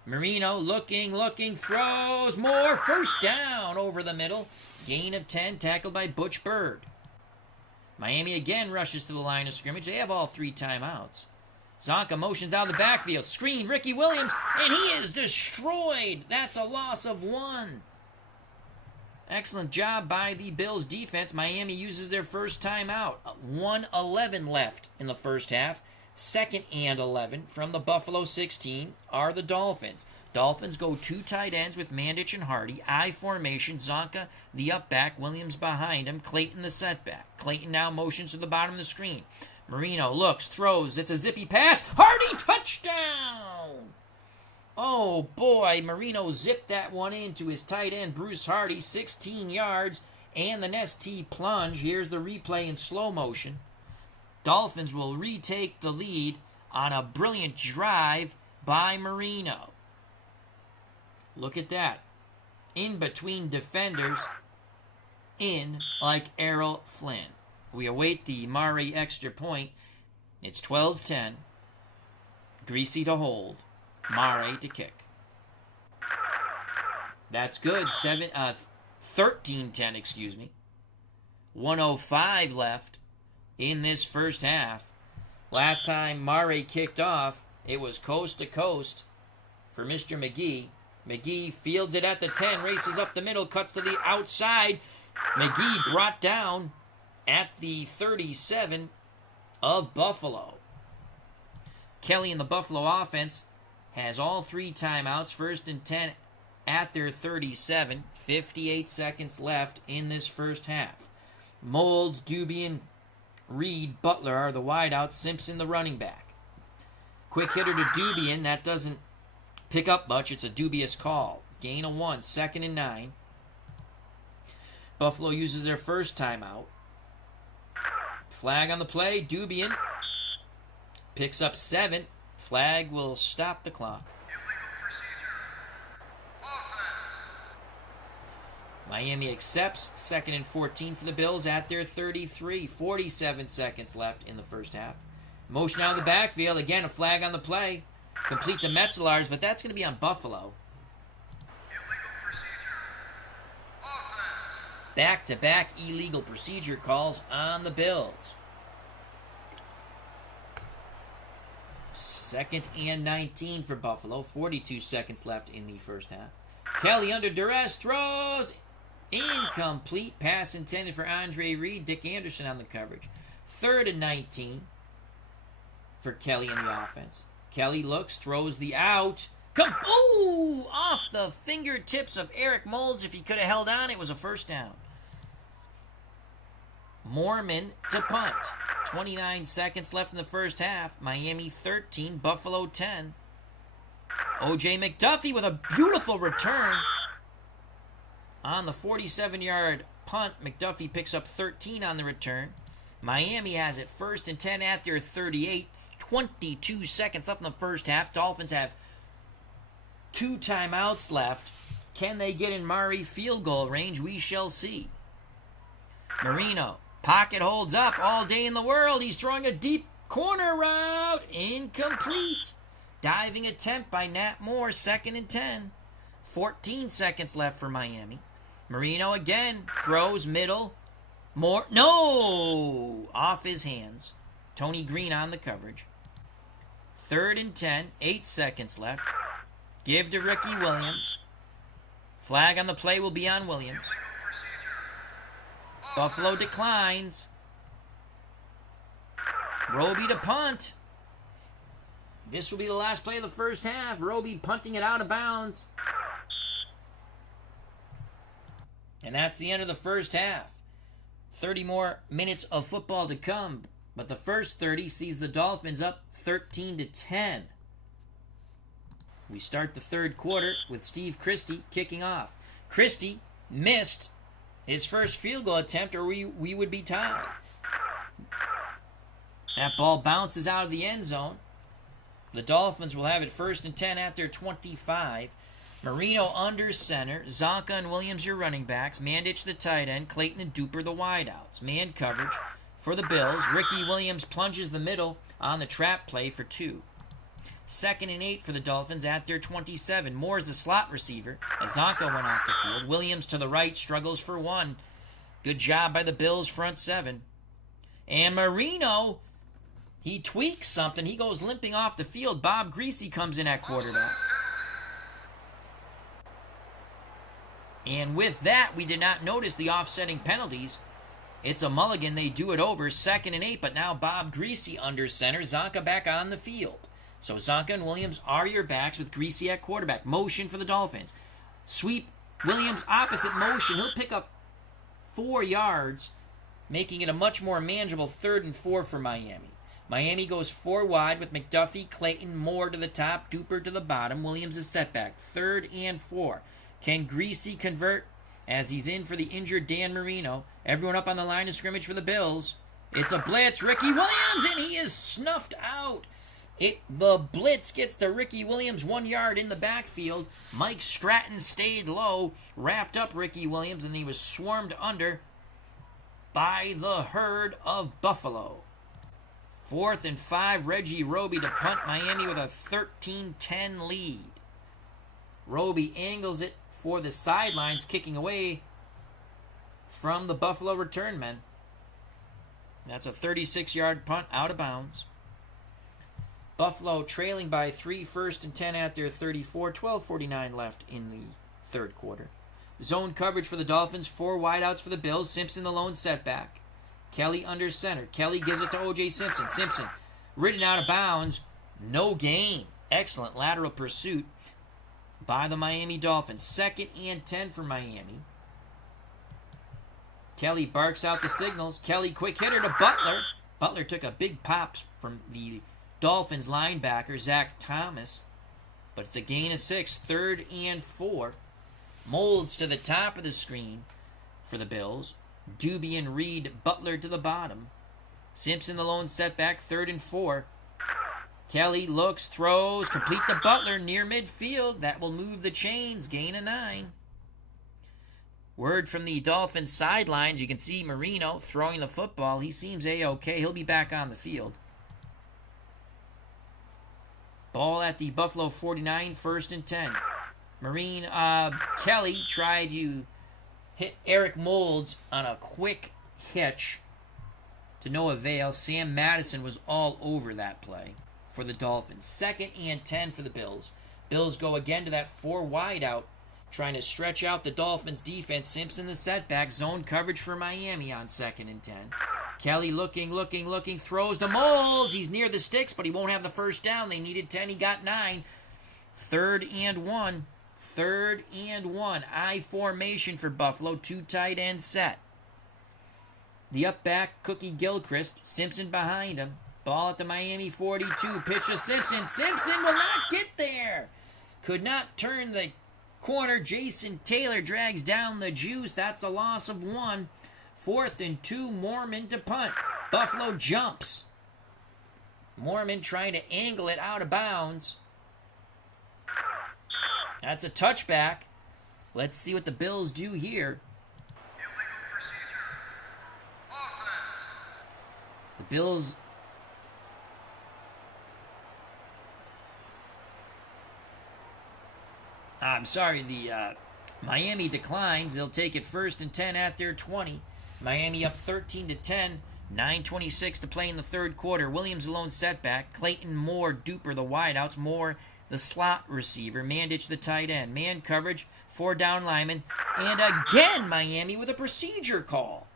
Marino looking, throws more. First down over the middle. Gain of 10, tackled by Butch Bird. Miami again rushes to the line of scrimmage. They have all 3 timeouts. Zonka motions out of the backfield. Screen, Ricky Williams, and he is destroyed. That's a loss of 1. Excellent job by the Bills defense. Miami uses their first timeout. 1:11 left in the first half. Second and 11 from the Buffalo 16 are the Dolphins. Dolphins go 2 tight ends with Mandich and Hardy. I formation. Zonka, the up back. Williams behind him. Clayton, the setback. Clayton now motions to the bottom of the screen. Marino looks, throws. It's a zippy pass. Hardy, touchdown! Oh, boy. Marino zipped that one into his tight end, Bruce Hardy. 16 yards. And the Nestea plunge. Here's the replay in slow motion. Dolphins will retake the lead on a brilliant drive by Marino. Look at that. In between defenders, in like Errol Flynn. We await the Murray extra point. It's 12-10. Greasy to hold. Murray to kick. That's good. 13-10, excuse me. 1:05 left in this first half. Last time Murray kicked off, it was coast to coast for Mr. McGee. McGee fields it at the 10, races up the middle, cuts to the outside. McGee brought down at the 37 of Buffalo. Kelly and the Buffalo offense has all 3 timeouts. First and 10 at their 37. 58 seconds left in this first half. Mold, Dubian, Reed, Butler are the wideouts. Simpson the running back. Quick hitter to Dubian. That doesn't pick up much. It's a dubious call. Gain of 1. 2nd and 9. Buffalo uses their first timeout. Flag on the play. Dubian picks up 7. Flag will stop the clock. Illegal procedure. Offense. Miami accepts. 2nd and 14 for the Bills at their 33. 47 seconds left in the first half. Motion out of the backfield. Again, a flag on the play. Complete to Metzelars, but that's going to be on Buffalo. Illegal procedure. Offense. Back-to-back illegal procedure calls on the Bills. 2nd and 19 for Buffalo. 42 seconds left in the first half. Kelly under duress throws. Incomplete. Pass intended for Andre Reed. Dick Anderson on the coverage. 3rd and 19 for Kelly in the offense. Kelly looks, throws the out. Ooh! Off the fingertips of Eric Moulds. If he could have held on, it was a first down. Mormon to punt. 29 seconds left in the first half. Miami 13, Buffalo 10. O.J. McDuffie with a beautiful return. On the 47-yard punt, McDuffie picks up 13 on the return. Miami has it 1st and 10 at their 38. 22 seconds left in the first half. Dolphins have 2 timeouts left. Can they get in Murray field goal range? We shall see. Marino. Pocket holds up all day in the world. He's throwing a deep corner route. Incomplete. Diving attempt by Nat Moore. 2nd and 10. 14 seconds left for Miami. Marino again. Throws middle. Moore. No! Off his hands. Tony Green on the coverage. 3rd and 10. 8 seconds left. Give to Ricky Williams. Flag on the play will be on Williams. Illegal procedure. Buffalo declines. Roby to punt. This will be the last play of the first half. Roby punting it out of bounds. And that's the end of the first half. 30 more minutes of football to come. But the first 30 sees the Dolphins up 13-10. We start the third quarter with Steve Christie kicking off. Christie missed his first field goal attempt, or we would be tied. That ball bounces out of the end zone. The Dolphins will have it 1st and 10 at their 25. Marino under center. Zonka and Williams your running backs. Mandich the tight end. Clayton and Duper the wideouts. Man coverage for the Bills. Ricky Williams plunges the middle on the trap play for 2. 2nd and 8 for the Dolphins at their 27. Moore is the slot receiver as Zonka went off the field. Williams to the right struggles for 1. Good job by the Bills front 7. And Marino, he tweaks something. He goes limping off the field. Bob Greasy comes in at quarterback. And with that, we did not notice the offsetting penalties. It's a mulligan. They do it over. 2nd and 8, but now Bob Greasy under center. Zonka back on the field. So Zonka and Williams are your backs with Greasy at quarterback. Motion for the Dolphins. Sweep. Williams opposite motion. He'll pick up 4 yards, making it a much more manageable 3rd and 4 for Miami. Miami goes 4 wide with McDuffie, Clayton, Moore to the top, Duper to the bottom. Williams is setback. 3rd and 4. Can Greasy convert as he's in for the injured Dan Marino? Everyone up on the line of scrimmage for the Bills. It's a blitz. Ricky Williams, and he is snuffed out. The blitz gets to Ricky Williams 1 yard in the backfield. Mike Stratton stayed low, wrapped up Ricky Williams, and he was swarmed under by the herd of Buffalo. 4th and 5, Reggie Roby to punt. Miami with a 13-10 lead. Roby angles it for the sidelines, kicking away from the Buffalo return men. That's a 36-yard punt out of bounds. Buffalo trailing by 3, 1st and 10 at their 34, 12:49 left in the 3rd quarter. Zone coverage for the Dolphins, 4 wideouts for the Bills. Simpson the lone setback. Kelly under center. Kelly gives it to O.J. Simpson. Simpson ridden out of bounds. No gain. Excellent lateral pursuit by the Miami Dolphins. 2nd and 10 for Miami. Kelly barks out the signals. Kelly quick hitter to Butler. Butler took a big pop from the Dolphins linebacker, Zach Thomas. But it's a gain of 6. 3rd and 4. Molds to the top of the screen for the Bills. Doobie and Reed, Butler to the bottom. Simpson the lone setback, 3rd and 4. Kelly looks, throws, complete to Butler near midfield. That will move the chains, gain of 9. Word from the Dolphins sidelines, you can see Marino throwing the football. He seems A-OK. He'll be back on the field. Ball at the Buffalo 49, 1st and 10. Kelly tried to hit Eric Molds on a quick hitch to no avail. Sam Madison was all over that play for the Dolphins. 2nd and 10 for the Bills. Bills go again to that 4 wide out, trying to stretch out the Dolphins defense. Simpson the setback. Zone coverage for Miami on 2nd and 10. Kelly looking, throws to Molds. He's near the sticks, but he won't have the first down. They needed 10. He got 9. 3rd and 1. 3rd and 1. I formation for Buffalo. 2 tight end set. The up back, Cookie Gilchrist. Simpson behind him. Ball at the Miami 42. Pitch to Simpson. Simpson will not get there. Could not turn the corner. Jason Taylor drags down the juice. That's a loss of 1. 4th and 2. Mormon to punt. Buffalo jumps. Mormon trying to angle it out of bounds. That's a touchback. Let's see what the Bills do here. Illegal procedure. Offense. The Bills... I'm sorry, the Miami declines. They'll take it 1st and 10 at their 20. Miami up 13-10. 9:26 to play in the 3rd quarter. Williams alone setback. Clayton, Moore, Duper the wideouts. Moore the slot receiver. Mandich the tight end. Man coverage. 4 down linemen. And again, Miami with a procedure call.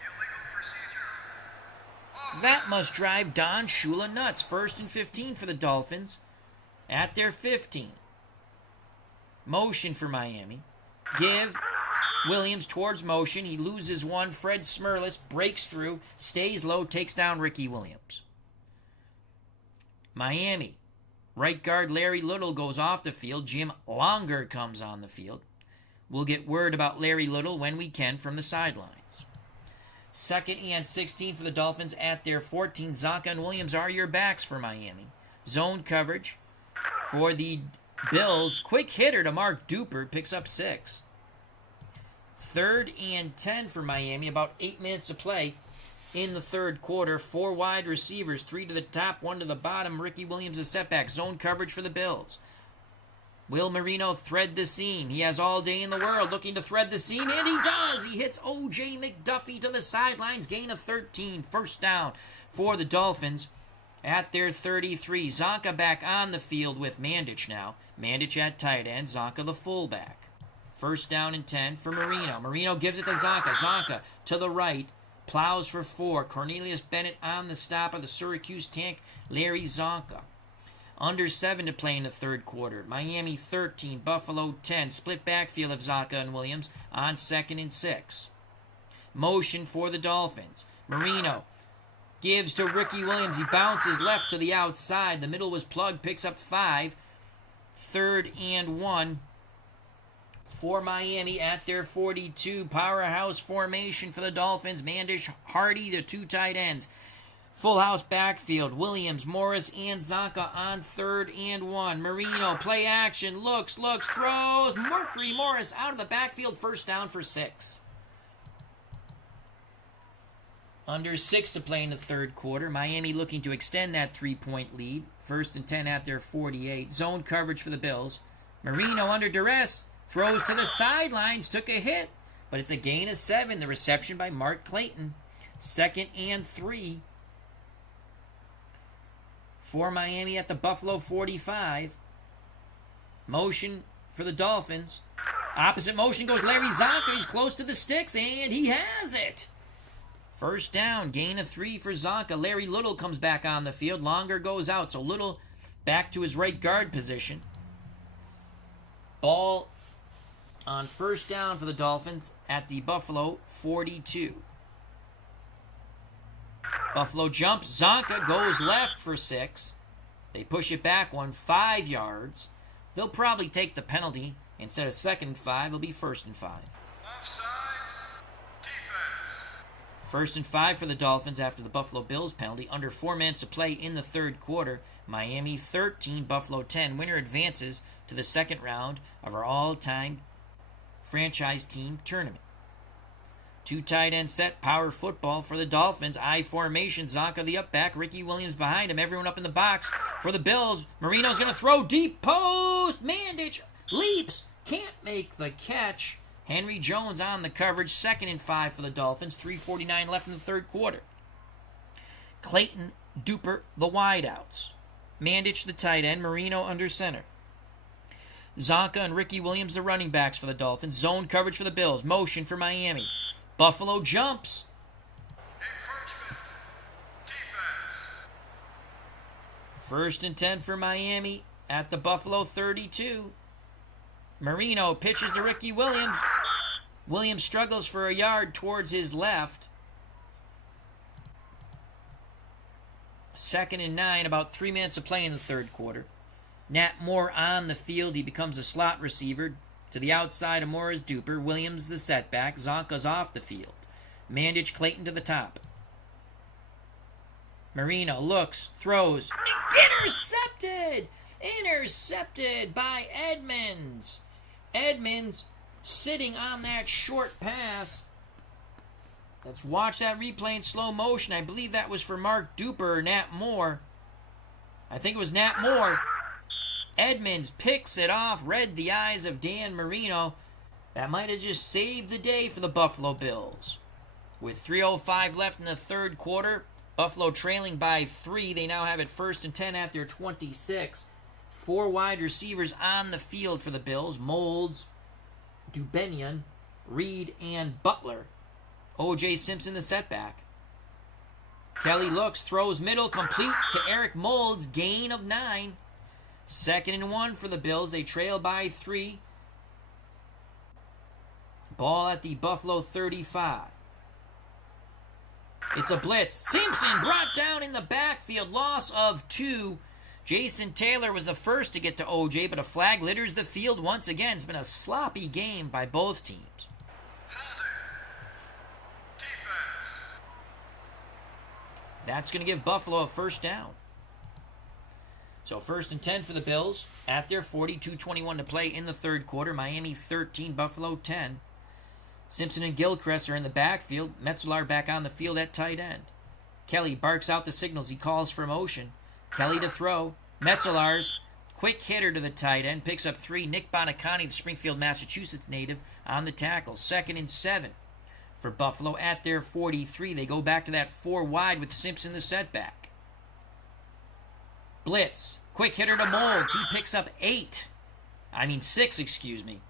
Illegal procedure. Offense. That must drive Don Shula nuts. 1st and 15 for the Dolphins at their 15. Motion for Miami. Give Williams towards motion. He loses 1. Fred Smerlis breaks through, stays low, takes down Ricky Williams. Miami. Right guard Larry Little goes off the field. Jim Longer comes on the field. We'll get word about Larry Little when we can from the sidelines. 2nd and 16 for the Dolphins at their 14. Zonka and Williams are your backs for Miami. Zone coverage for the Bills. Quick hitter to Mark Duper. Picks up 6. 3rd and 10 for Miami. About 8 minutes to play in the third quarter. 4 wide receivers. 3 to the top, 1 to the bottom. Ricky Williams is set back. Zone coverage for the Bills. Will Marino thread the seam? He has all day in the world looking to thread the seam, and he does! He hits O.J. McDuffie to the sidelines. Gain of 13. First down for the Dolphins at their 33. Zonka back on the field with Mandich now. Mandich at tight end. Zonka the fullback. First down and 10 for Marino. Marino gives it to Zonka. Zonka to the right. Plows for 4. Cornelius Bennett on the stop of the Syracuse tank. Larry Zonka. Under 7 to play in the third quarter. Miami 13, Buffalo 10. Split backfield of Zonka and Williams on 2nd and 6. Motion for the Dolphins. Marino gives to Ricky Williams. He bounces left to the outside. The middle was plugged. Picks up 5. 3rd and 1 for Miami at their 42. Powerhouse formation for the Dolphins. Mandish, Hardy, the 2 tight ends. Full house backfield. Williams, Morris, and Zonka on 3rd and 1. Marino, play action. Looks, throws. Mercury Morris out of the backfield. First down for 6. Under 6 to play in the third quarter. Miami looking to extend that 3-point lead. 1st and 10 at their 48. Zone coverage for the Bills. Marino under duress. Throws to the sidelines. Took a hit. But it's a gain of 7. The reception by Mark Clayton. 2nd and 3. For Miami at the Buffalo 45. Motion for the Dolphins. Opposite motion goes Larry Zonka. He's close to the sticks, and he has it. First down, gain of 3 for Zonka. Larry Little comes back on the field. Longer goes out, so Little back to his right guard position. Ball on first down for the Dolphins at the Buffalo 42. Buffalo jumps. Zonka goes left for 6. They push it back 5 yards. They'll probably take the penalty. Instead of 2nd and 5, it'll be 1st and 5. Offsides. Defense. 1st and 5 for the Dolphins after the Buffalo Bills penalty. Under 4 minutes to play in the third quarter. Miami 13, Buffalo 10. Winner advances to the second round of our all-time franchise team tournament. 2 tight end set, power football for the Dolphins. I formation, Zonka the up back, Ricky Williams behind him, everyone up in the box for the Bills. Marino's going to throw deep post. Mandich leaps, can't make the catch. Henry Jones on the coverage. 2nd and 5 for the Dolphins. 3:49 left in the third quarter. Clayton, Duper, the wideouts. Mandich the tight end, Marino under center. Zonka and Ricky Williams the running backs for the Dolphins. Zone coverage for the Bills. Motion for Miami. Buffalo jumps. Encroachment. Defense. 1st and 10 for Miami at the Buffalo 32. Marino pitches to Ricky Williams. Williams struggles for a yard towards his left. 2nd and 9, about 3 minutes of play in the third quarter. Nat Moore on the field. He becomes a slot receiver. To the outside of Moore is Duper. Williams the setback. Zonka's off the field. Mandich, Clayton to the top. Marino looks, throws. Intercepted! Intercepted by Edmonds. Edmonds sitting on that short pass. Let's watch that replay in slow motion. I believe that was for Mark Duper or Nat Moore. I think it was Nat Moore. Edmonds picks it off, read the eyes of Dan Marino. That might have just saved the day for the Buffalo Bills. With 3:05 left in the third quarter, Buffalo trailing by 3. They now have it 1st and 10 at their 26. 4 wide receivers on the field for the Bills. Molds, Dubenian, Reed, and Butler. O.J. Simpson the setback. Kelly looks, throws middle, complete to Eric Molds. Gain of 9. 2nd and 1 for the Bills. They trail by 3. Ball at the Buffalo 35. It's a blitz. Simpson brought down in the backfield. Loss of 2. Jason Taylor was the first to get to O.J., but a flag litters the field once again. It's been a sloppy game by both teams. That's going to give Buffalo a first down. So 1st and 10 for the Bills at their 40, 2:21 to play in the third quarter. Miami 13, Buffalo 10. Simpson and Gilchrist are in the backfield. Metzelar back on the field at tight end. Kelly barks out the signals. He calls for motion. Kelly to throw. Metzelar's quick hitter to the tight end. Picks up 3. Nick Bonacani, the Springfield, Massachusetts native, on the tackle. 2nd and 7 for Buffalo at their 43. They go back to that 4 wide with Simpson the setback. Blitz. Quick hitter to Molds. He picks up 6, excuse me.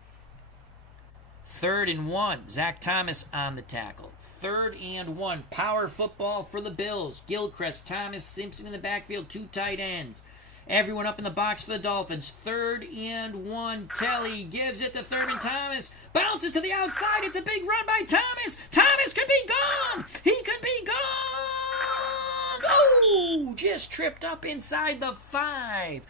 3rd and 1. Zach Thomas on the tackle. 3rd and 1. Power football for the Bills. Gilchrist, Thomas, Simpson in the backfield. 2 tight ends. Everyone up in the box for the Dolphins. 3rd and 1. Kelly gives it to Thurman Thomas. Bounces to the outside. It's a big run by Thomas. Thomas could be gone. He could be gone. Oh, just tripped up inside the 5.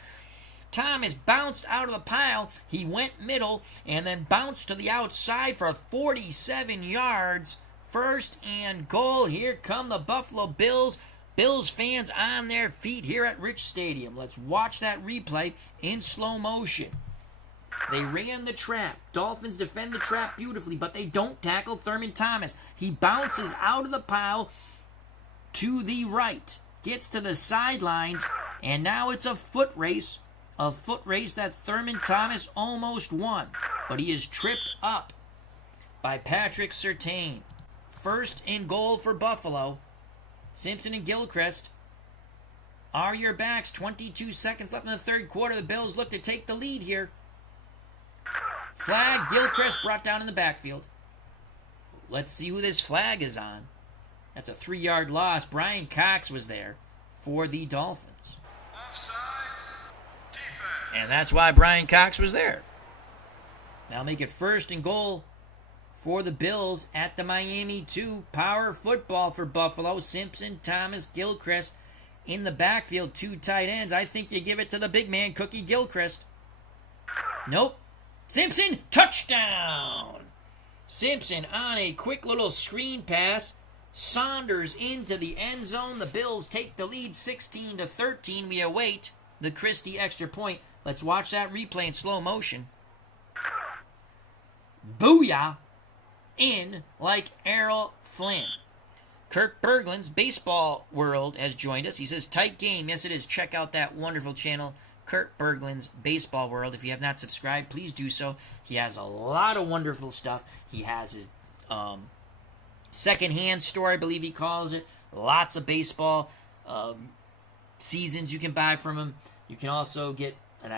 Thomas bounced out of the pile. He went middle and then bounced to the outside for 47 yards. 1st and goal. Here come the Buffalo Bills. Bills fans on their feet here at Rich Stadium. Let's watch that replay in slow motion. They ran the trap. Dolphins defend the trap beautifully, but they don't tackle Thurman Thomas. He bounces out of the pile to the right. Gets to the sidelines, and now it's a foot race. A foot race that Thurman Thomas almost won, but he is tripped up by Patrick Surtain. 1st and goal for Buffalo. Simpson and Gilchrist are your backs. 22 seconds left in the third quarter. The Bills look to take the lead here. Flag. Gilchrist brought down in the backfield. Let's see who this flag is on. That's a 3-yard loss. Brian Cox was there for the Dolphins. Offsides. Defense. And that's why Brian Cox was there. Now make it 1st and goal for the Bills at the Miami 2. Power football for Buffalo. Simpson, Thomas, Gilchrist in the backfield. 2 tight ends. I think you give it to the big man, Cookie Gilchrist. Nope. Simpson, touchdown! Simpson on a quick little screen pass. Saunders into the end zone. The Bills take the lead 16-13. We await the Christie extra point. Let's watch that replay in slow motion. Booyah! In like Errol Flynn. Kirk Berglund's Baseball World has joined us. He says, tight game. Yes, it is. Check out that wonderful channel, Kirk Berglund's Baseball World. If you have not subscribed, please do so. He has a lot of wonderful stuff. He has his secondhand store, I believe he calls it. Lots of baseball seasons you can buy from him. You can also get, and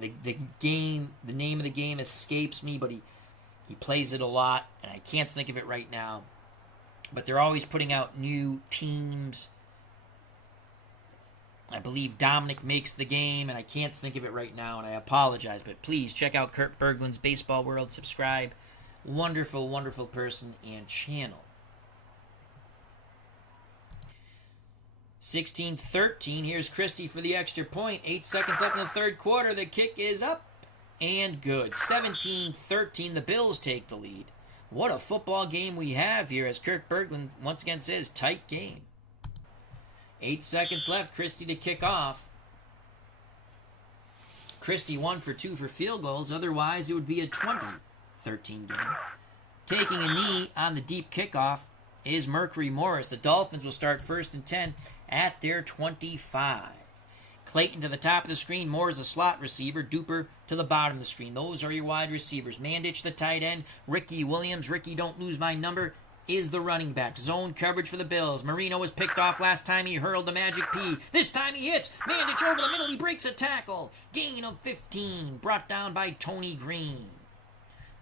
the name of the game escapes me, but he plays it a lot, and I can't think of it right now. But they're always putting out new teams. I believe Dominic makes the game, and I can't think of it right now, and I apologize. But please check out Kurt Berglund's Baseball World. Subscribe. Wonderful, wonderful person and channel. 16-13. Here's Christie for the extra point. 8 seconds left in the third quarter. The kick is up and good. 17-13. The Bills take the lead. What a football game we have here, as Kirk Berglund once again says, tight game. 8 seconds left. Christie to kick off. Christie 1 for 2 for field goals. Otherwise, it would be a 20-13 game. Taking a knee on the deep kickoff is Mercury Morris. The Dolphins will start 1st and 10 at their 25. Clayton to the top of the screen. Moore is a slot receiver. Duper to the bottom of the screen. Those are your wide receivers. Mandich, the tight end. Ricky Williams. Ricky, don't lose my number, is the running back. Zone coverage for the Bills. Marino was picked off last time he hurled the Magic P. This time he hits. Mandich over the middle. He breaks a tackle. Gain of 15. Brought down by Tony Green.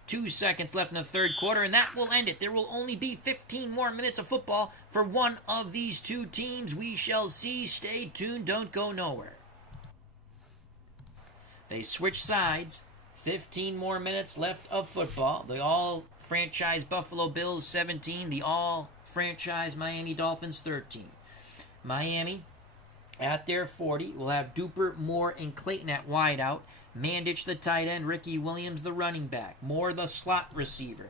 2 seconds left in the third quarter, and that will end it. There will only be 15 more minutes of football for one of these two teams. We shall see. Stay tuned. Don't go nowhere. They switch sides. 15 more minutes left of football. The all-franchise Buffalo Bills 17. The all-franchise Miami Dolphins 13. Miami at their 40 will have Duper, Moore, and Clayton at wideout. Mandich the tight end. Ricky Williams the running back. Moore the slot receiver.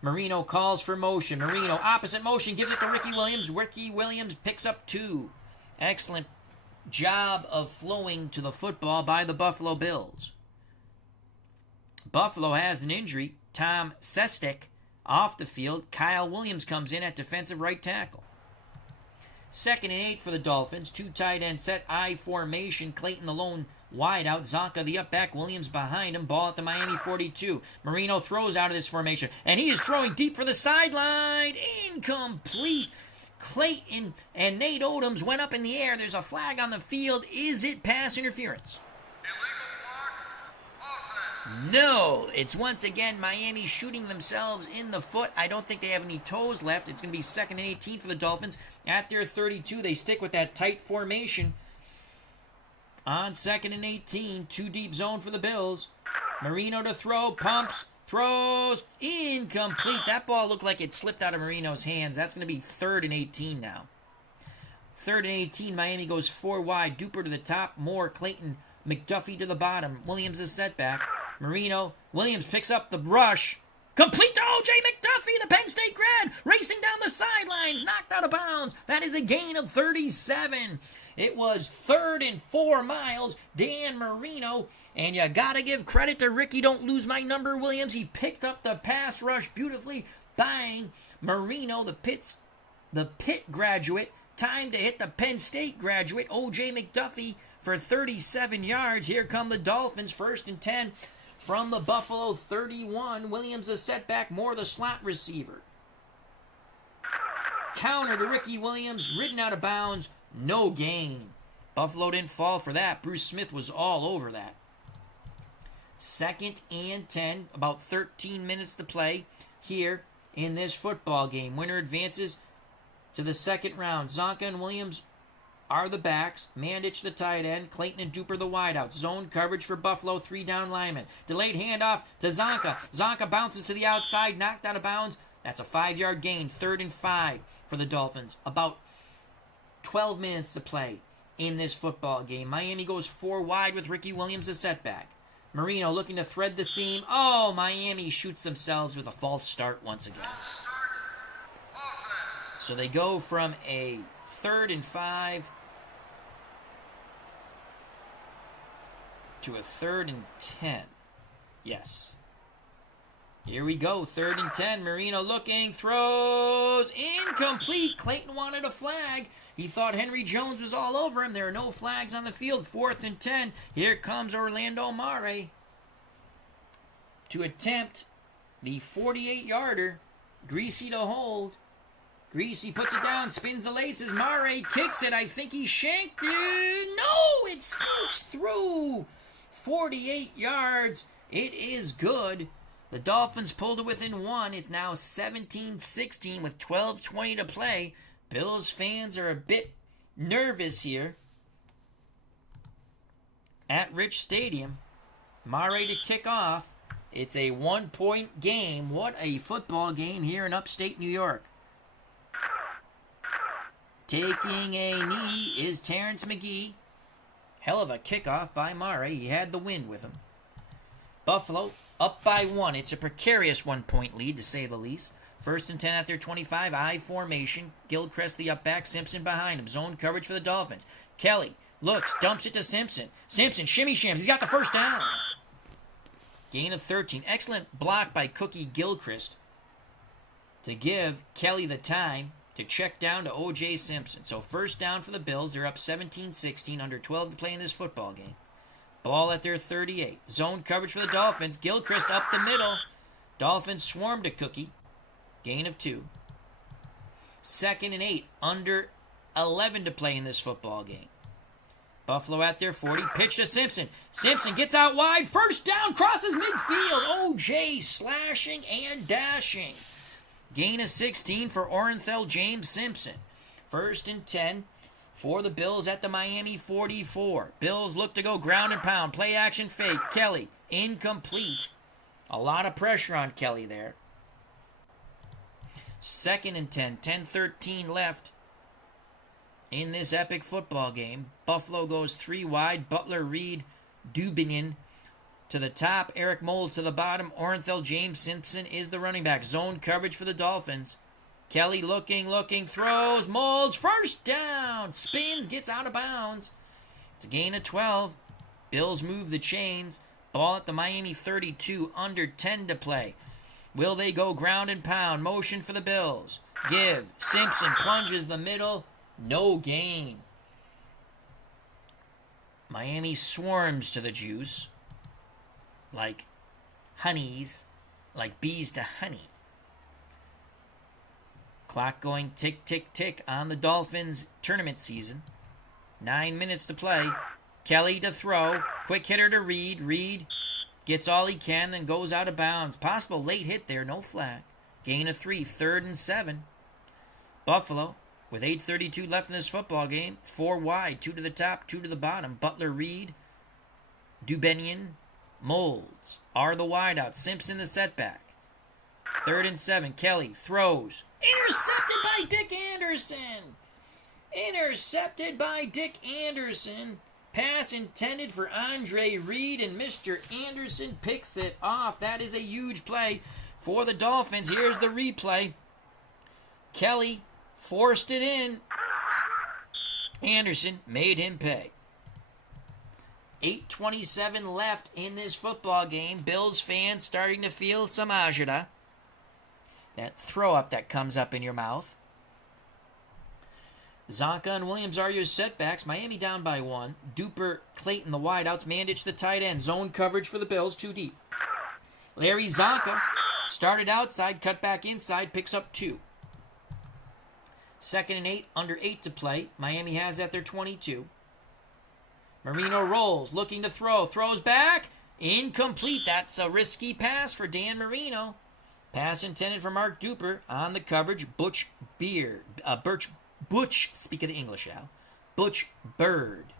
Marino calls for motion. Marino opposite motion, gives it to Ricky Williams. Ricky Williams picks up 2. Excellent job of flowing to the football by the Buffalo Bills. Buffalo has an injury. Tom Sestek off the field. Kyle Williams comes in at defensive right tackle. 2nd and 8 for the Dolphins. 2 tight end set, I formation. Clayton the lone wide out. Zonka the up back. Williams behind him. Ball at the Miami 42. Marino throws out of this formation, and he is throwing deep for the sideline. Incomplete. Clayton and Nate Odoms went up in the air. There's a flag on the field. Is it pass interference? Illegal block. Offense. No. It's once again Miami shooting themselves in the foot. I don't think they have any toes left. It's going to be 2nd and 18 for the Dolphins. At their 32, they stick with that tight formation. On 2nd and 18, 2 deep zone for the Bills. Marino to throw, pumps, throws, incomplete. That ball looked like it slipped out of Marino's hands. That's going to be 3rd and 18 now. 3rd and 18, Miami goes 4 wide. Duper to the top, Moore, Clayton, McDuffie to the bottom. Williams is set back. Marino, Williams picks up the rush. Complete to O.J. McDuffie, the Penn State grad, racing down the sidelines, knocked out of bounds. That is a gain of 37. It was 3rd and 4 miles. Dan Marino, and you got to give credit to Ricky Don't Lose My Number Williams. He picked up the pass rush beautifully. Bang. Marino, the Pitt graduate, time to hit the Penn State graduate, O.J. McDuffie, for 37 yards. Here come the Dolphins, 1st and 10 from the Buffalo 31. Williams a setback, Moore the slot receiver. Counter to Ricky Williams, ridden out of bounds, no gain. Buffalo didn't fall for that. Bruce Smith was all over that. 2nd and 10, about 13 minutes to play here in this football game. Winner advances to the 2nd round. Zonka and Williams are the backs. Mandich the tight end. Clayton and Duper the wideouts. Zone coverage for Buffalo. 3 down linemen. Delayed handoff to Zonka. Zonka bounces to the outside. Knocked out of bounds. That's a 5-yard gain. 3rd and 5 for the Dolphins. About 12 minutes to play in this football game. Miami goes 4 wide with Ricky Williams a setback. Marino looking to thread the seam. Oh, Miami shoots themselves with a false start once again. So they go from a 3rd and 5 to a 3rd and 10. Yes. Here we go. 3rd and 10. Marino looking. Throws. Incomplete. Clayton wanted a flag. He thought Henry Jones was all over him. There are no flags on the field. 4th and 10. Here comes Orlando Mare to attempt the 48-yarder. Greasy to hold. Greasy puts it down, spins the laces. Mare kicks it. I think he shanked it. No, it sneaks through. 48 yards. It is good. The Dolphins pulled it within 1. It's now 17-16 with 12:20 to play. Bills fans are a bit nervous here at Rich Stadium. Mare to kick off. It's a 1-point game. What a football game here in upstate New York. Taking a knee is Terrence McGee. Hell of a kickoff by Mare. He had the wind with him. Buffalo up by 1. It's a precarious 1-point lead, to say the least. 1st and 10 at their 25. I formation. Gilchrist the up back. Simpson behind him. Zone coverage for the Dolphins. Kelly looks, dumps it to Simpson. Simpson shimmy shams. He's got the 1st down. Gain of 13. Excellent block by Cookie Gilchrist to give Kelly the time to check down to O.J. Simpson. So 1st down for the Bills. They're up 17-16. Under 12 to play in this football game. Ball at their 38. Zone coverage for the Dolphins. Gilchrist up the middle. Dolphins swarm to Cookie. Gain of 2. 2nd and 8. Under 11 to play in this football game. Buffalo at their 40. Pitch to Simpson. Simpson gets out wide. 1st down. Crosses midfield. O.J. slashing and dashing. Gain of 16 for Orenthal James Simpson. 1st and 10 for the Bills at the Miami 44. Bills look to go ground and pound. Play action fake. Kelly incomplete. A lot of pressure on Kelly there. 2nd and 10. 10-13 left in this epic football game. Buffalo goes 3 wide. Butler, Reed, Dubinin to the top. Eric Moulds to the bottom. Orenthal James Simpson is the running back. Zone coverage for the Dolphins. Kelly looking, throws. Moulds, 1st down. Spins, gets out of bounds. It's a gain of 12. Bills move the chains. Ball at the Miami 32, under 10 to play. Will they go ground and pound? Motion for the Bills. Give. Simpson plunges the middle. No gain. Miami swarms to the juice like honeys, like bees to honey. Clock going tick, tick, tick on the Dolphins tournament season. 9 minutes to play. Kelly to throw. Quick hitter to Reed. Reed gets all he can, then goes out of bounds. Possible late hit there, no flag. Gain of 3, 3rd and 7. Buffalo, with 8:32 left in this football game, 4 wide, 2 to the top, 2 to the bottom. Butler, Reed, Dubenian, Molds are the wideouts. Simpson the setback. 3rd and 7. Kelly throws. Intercepted by Dick Anderson. Intercepted by Dick Anderson. Pass intended for Andre Reed, and Mr. Anderson picks it off. That is a huge play for the Dolphins. Here's the replay. Kelly forced it in. Anderson made him pay. 8:27 left in this football game. Bills fans starting to feel some agita. That throw up that comes up in your mouth. Zonka and Williams are your setbacks. Miami down by 1. Duper, Clayton, the wideouts. Mandich, the tight end. Zone coverage for the Bills, 2 deep. Larry Zonka started outside, cut back inside, picks up 2. 2nd and 8, under 8 to play. Miami has at their 22. Marino rolls, looking to throw. Throws back. Incomplete. That's a risky pass for Dan Marino. Pass intended for Mark Duper on the coverage. Butch, speak of the English now. Butch Bird.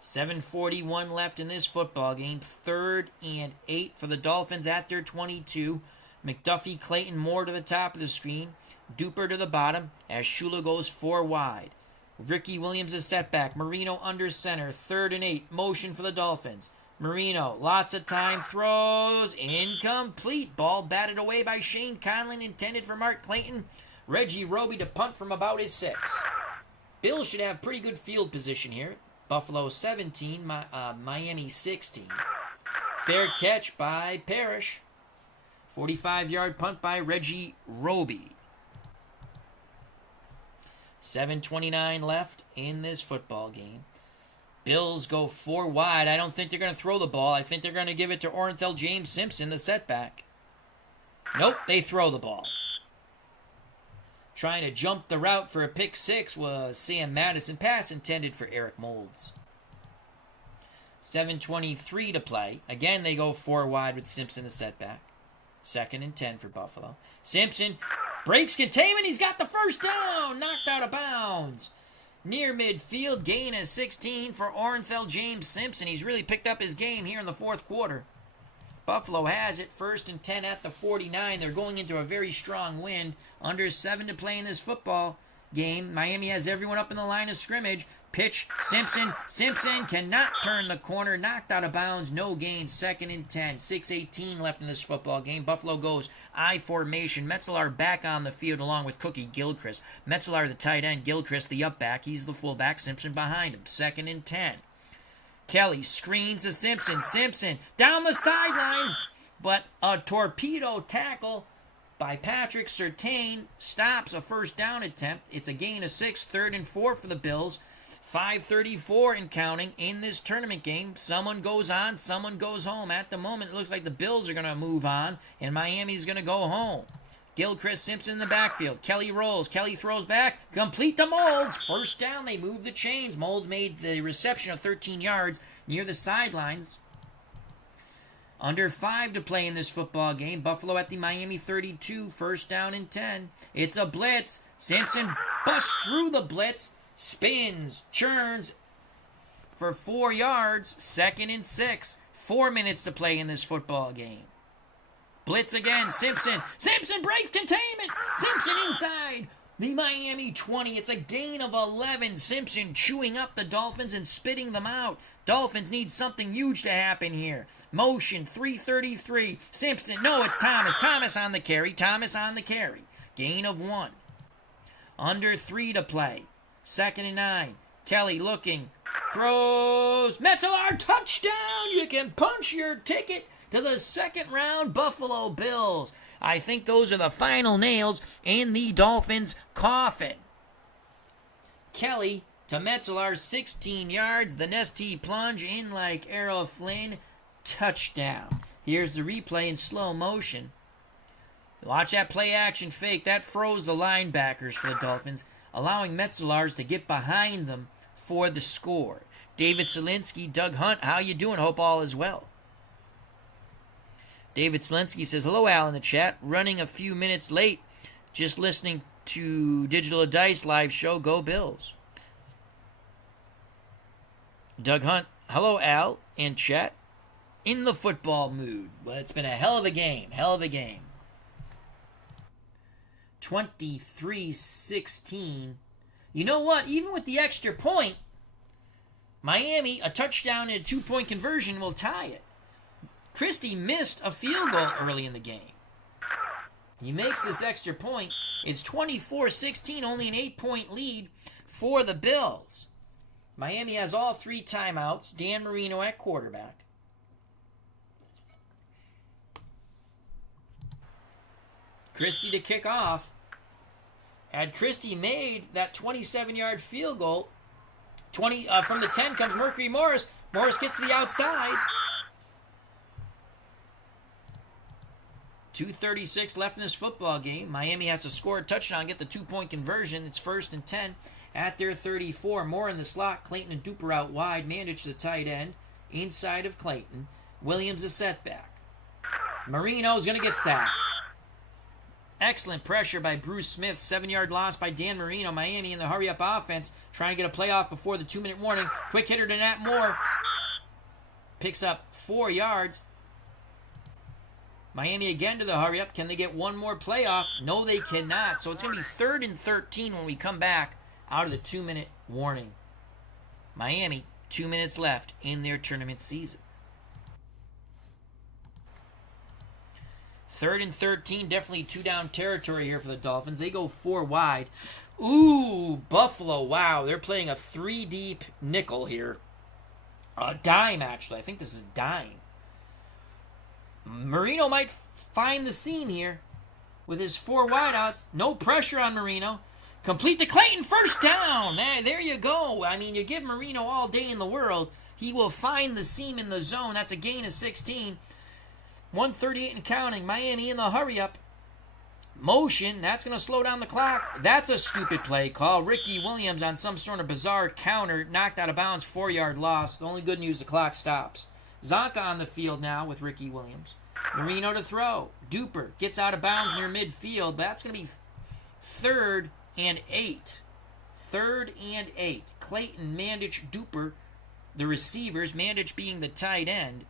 7:41 left in this football game. 3rd and 8 for the Dolphins at their 22. McDuffie, Clayton, Moore to the top of the screen. Duper to the bottom as Shula goes 4 wide. Ricky Williams a setback. Marino under center. 3rd and 8. Motion for the Dolphins. Marino, lots of time, throws, incomplete. Ball batted away by Shane Conlon, intended for Mark Clayton. Reggie Roby to punt from about his 6. Bills should have pretty good field position here. Buffalo 17, Miami 16. Fair catch by Parrish. 45-yard punt by Reggie Roby. 7:29 left in this football game. Bills go 4 wide. I don't think they're going to throw the ball. I think they're going to give it to Orenthal James Simpson, the setback. Nope, they throw the ball. Trying to jump the route for a pick 6 was Sam Madison. Pass intended for Eric Molds. 7:23 to play. Again, they go 4 wide with Simpson, the setback. 2nd and 10 for Buffalo. Simpson breaks containment. He's got the first down. Knocked out of bounds. Near midfield, gain of 16 for Orenthal James Simpson. He's really picked up his game here in the 4th quarter. Buffalo has it, 1st and 10 at the 49. They're going into a very strong wind. Under 7 to play in this football game. Miami has everyone up in the line of scrimmage. Pitch, Simpson. Simpson cannot turn the corner. Knocked out of bounds. No gain. 2nd and 10. 6:18 left in this football game. Buffalo goes I formation. Metzelar back on the field along with Cookie Gilchrist. Metzelar the tight end. Gilchrist the up back. He's the fullback. Simpson behind him. 2nd and 10. Kelly screens to Simpson. Simpson down the sidelines. But a torpedo tackle by Patrick Surtain stops a first down attempt. It's a gain of 6. 3rd and 4 for the Bills. 5:34 and counting in this tournament game. Someone goes on, someone goes home. At the moment, it looks like the Bills are going to move on, and Miami's going to go home. Gilchrist, Simpson in the backfield. Kelly rolls. Kelly throws back. Complete to Molds. First down, they move the chains. Molds made the reception of 13 yards near the sidelines. Under 5 to play in this football game. Buffalo at the Miami 32. 1st down and 10. It's a blitz. Simpson busts through the blitz. Spins, churns for 4 yards. 2nd and 6. 4 minutes to play in this football game. Blitz again. Simpson. Simpson breaks containment. Simpson inside the Miami 20. It's a gain of 11. Simpson chewing up the Dolphins and spitting them out. Dolphins need something huge to happen here. Motion, 3:33. Simpson. No, it's Thomas. Thomas on the carry. Thomas on the carry. Gain of 1. Under 3 to play. 2nd and 9. Kelly looking. Throws. Metzeler, touchdown! You can punch your ticket to the second round Buffalo Bills. I think those are the final nails in the Dolphins' coffin. Kelly to Metzeler, 16 yards. The Nesty plunge in like Errol Flynn. Touchdown. Here's the replay in slow motion. Watch that play action fake. That froze the linebackers for the Dolphins, allowing Metzelers to get behind them for the score. David Selinsky, Doug Hunt, how you doing? Hope all is well. David Selinsky says, hello, Al, in the chat. Running a few minutes late. Just listening to Digital Dice live show. Go Bills. Doug Hunt, hello, Al, in chat. In the football mood. Well, it's been a hell of a game. Hell of a game. 23-16. You know what? Even with the extra point, Miami, a touchdown and a 2-point conversion will tie it. Christie missed a field goal early in the game. He makes this extra point. It's 24-16, only an 8-point lead for the Bills. Miami has all 3 timeouts. Dan Marino at quarterback. Christie to kick off. Had Christie made that 27-yard field goal, from the 10 comes Mercury Morris. Morris gets to the outside. 2:36 left in this football game. Miami has to score a touchdown, get the 2-point conversion. It's 1st and 10 at their 34. Moore in the slot. Clayton and Duper out wide. Mandich the tight end. Inside of Clayton. Williams a setback. Marino's going to get sacked. Excellent pressure by Bruce Smith. 7-yard loss by Dan Marino. Miami in the hurry-up offense, trying to get a playoff before the 2-minute warning. Quick hitter to Nat Moore. Picks up 4 yards. Miami again to the hurry-up. Can they get one more playoff? No, they cannot. So it's going to be 3rd and 13 when we come back out of the 2-minute warning. Miami, 2 minutes left in their tournament season. 3rd and 13, definitely 2-down territory here for the Dolphins. They go 4 wide. Ooh, Buffalo, wow. They're playing a 3-deep nickel here. A dime, actually. I think this is a dime. Marino might find the seam here with his 4 wideouts. No pressure on Marino. Complete to Clayton, first down. There you go. I mean, you give Marino all day in the world, he will find the seam in the zone. That's a gain of 16. 138 and counting. Miami in the hurry-up. Motion. That's going to slow down the clock. That's a stupid play call. Ricky Williams on some sort of bizarre counter. Knocked out of bounds. 4-yard loss. The only good news, the clock stops. Zonka on the field now with Ricky Williams. Marino to throw. Duper gets out of bounds near midfield. But that's going to be 3rd and 8. 3rd and 8. Clayton, Mandich, Duper, the receivers. Mandich being the tight end.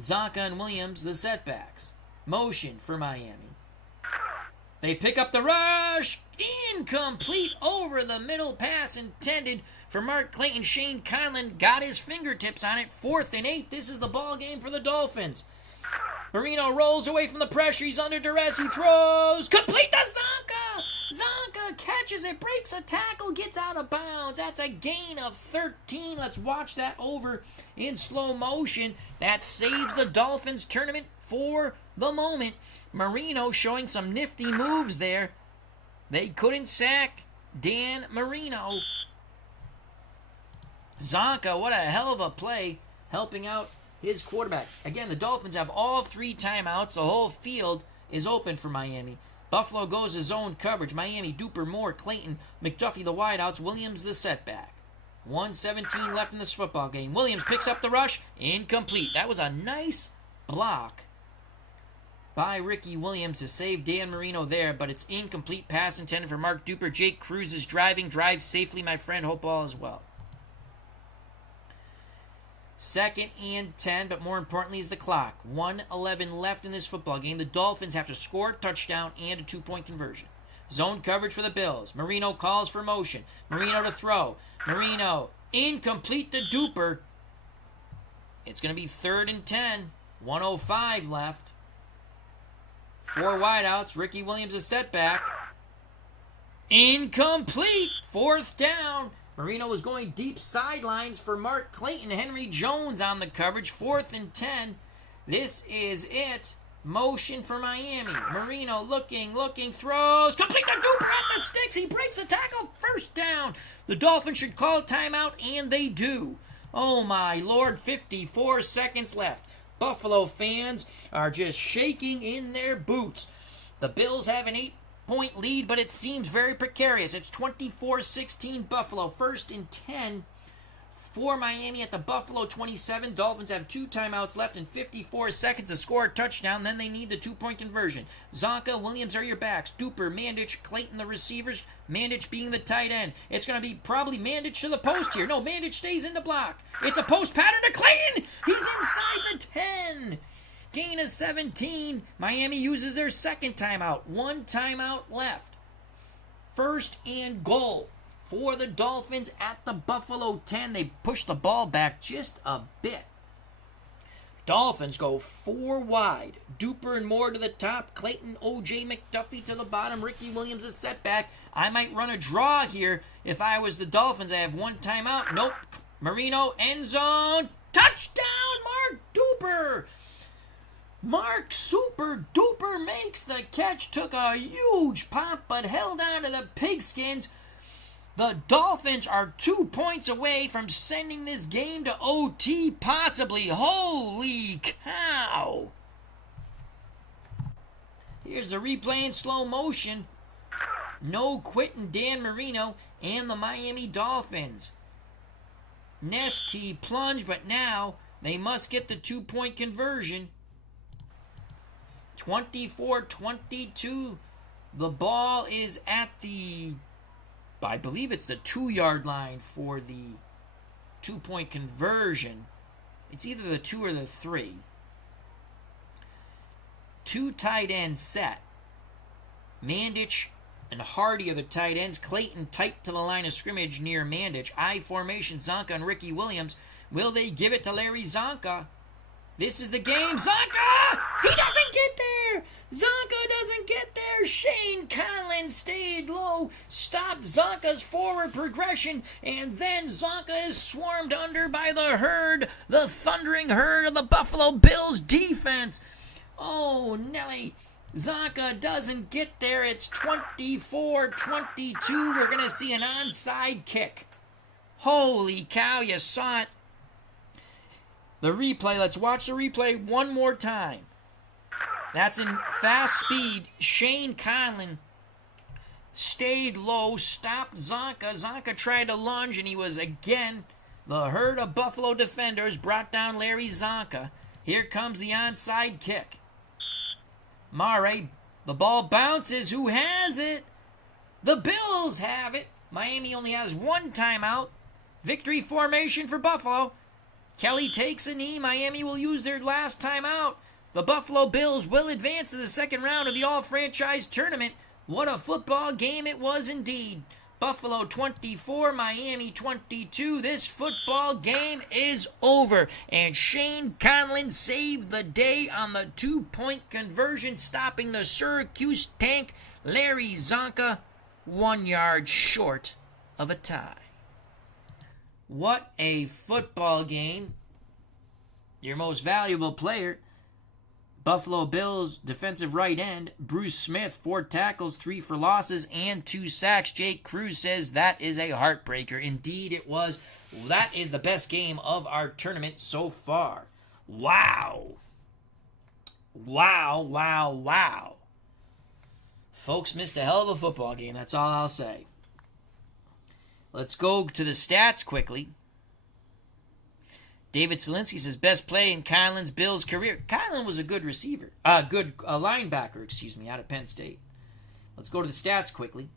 Zonka and Williams, the setbacks. Motion for Miami. They pick up the rush. Incomplete over the middle pass intended for Mark Clayton. Shane Conlon got his fingertips on it. 4th and 8. This is the ball game for the Dolphins. Marino rolls away from the pressure. He's under duress. He throws. Complete to Zonka. Zonka catches it, breaks a tackle, gets out of bounds. That's a gain of 13. Let's watch that over in slow motion. That saves the Dolphins tournament for the moment. Marino showing some nifty moves there. They couldn't sack Dan Marino. Zonka, what a hell of a play, helping out his quarterback. Again, the Dolphins have all 3 timeouts. The whole field is open for Miami. Buffalo goes to zone coverage. Miami, Duper, Moore, Clayton, McDuffie, the wideouts. Williams, the setback. 1:17 left in this football game. Williams picks up the rush. Incomplete. That was a nice block by Ricky Williams to save Dan Marino there, but it's incomplete pass intended for Mark Duper. Jake Cruz is driving. Drive safely, my friend. Hope all is well. 2nd and 10, but more importantly is the clock. 1:11 left in this football game. The Dolphins have to score a touchdown and a 2-point conversion. Zone coverage for the Bills. Marino calls for motion. Marino to throw. Marino incomplete to Duper. It's going to be 3rd and 10. 1:05 left. 4 wideouts. Ricky Williams a setback. Incomplete. 4th down. Marino was going deep sidelines for Mark Clayton. Henry Jones on the coverage. 4th and 10. This is it. Motion for Miami. Marino looking, throws. Complete the Duper on the sticks. He breaks the tackle. 1st down. The Dolphins should call a timeout, and they do. Oh my Lord, 54 seconds left. Buffalo fans are just shaking in their boots. The Bills have an 8-point lead, but it seems very precarious. It's 24-16 Buffalo. 1st and 10 for Miami at the Buffalo 27. Dolphins have 2 timeouts left and 54 seconds to score a touchdown. Then they need the 2-point conversion. Zonka, Williams are your backs. Duper, Mandich, Clayton the receivers. Mandich being the tight end. It's going to be probably Mandich to the post here. No, Mandich stays in the block. It's a post pattern to Clayton. He's inside the 10. Gain of 17. Miami uses their 2nd timeout. 1 timeout left. 1st and goal for the Dolphins at the Buffalo 10. They push the ball back just a bit. Dolphins go 4 wide. Duper and Moore to the top. Clayton, O.J. McDuffie to the bottom. Ricky Williams a setback. I might run a draw here if I was the Dolphins. I have 1 timeout. Nope. Marino, end zone. Touchdown, Mark Duper. Mark Super Duper makes the catch. Took a huge pop, but held on to the pigskins. The Dolphins are 2 points away from sending this game to OT, possibly. Holy cow. Here's the replay in slow motion. No quitting Dan Marino and the Miami Dolphins. Nesty plunge, but now they must get the 2-point conversion. 24-22. The ball is at the, I believe it's the 2-yard line for the 2-point conversion. It's either the 2 or the 3. 2 tight ends set. Mandich and Hardy are the tight ends. Clayton tight to the line of scrimmage near Mandich. I formation, Zonka and Ricky Williams. Will they give it to Larry Zonka? This is the game. Zonka! He doesn't get there! Zonka doesn't get there. Shane Conlon stayed low, stopped Zonka's forward progression, and then Zonka is swarmed under by the herd, the thundering herd of the Buffalo Bills defense. Oh, Nelly. Zonka doesn't get there. It's 24-22. We're going to see an onside kick. Holy cow, you saw it. The replay, let's watch the replay one more time. That's in fast speed. Shane Conlon stayed low, stopped Zonka. Zonka tried to lunge, and he was again, the herd of Buffalo defenders brought down Larry Zonka. Here comes the onside kick. Mare, the ball bounces. Who has it? The Bills have it. Miami only has 1 timeout. Victory formation for Buffalo. Kelly takes a knee. Miami will use their last timeout. The Buffalo Bills will advance to the 2nd round of the All-Franchise Tournament. What a football game it was indeed. Buffalo 24, Miami 22. This football game is over. And Shane Conlon saved the day on the 2-point conversion, stopping the Syracuse tank. Larry Zonka 1 yard short of a tie. What a football game. Your most valuable player, Buffalo Bills defensive right end, Bruce Smith, 4 tackles, 3 for losses, and 2 sacks. Jake Cruz says that is a heartbreaker. Indeed it was. That is the best game of our tournament so far. Wow. Wow, wow, wow. Folks missed a hell of a football game. That's all I'll say. Let's go to the stats quickly. David Selinsky says best play in Conlon's Bills career. Conlon was a good receiver. Good linebacker, out of Penn State. Let's go to the stats quickly.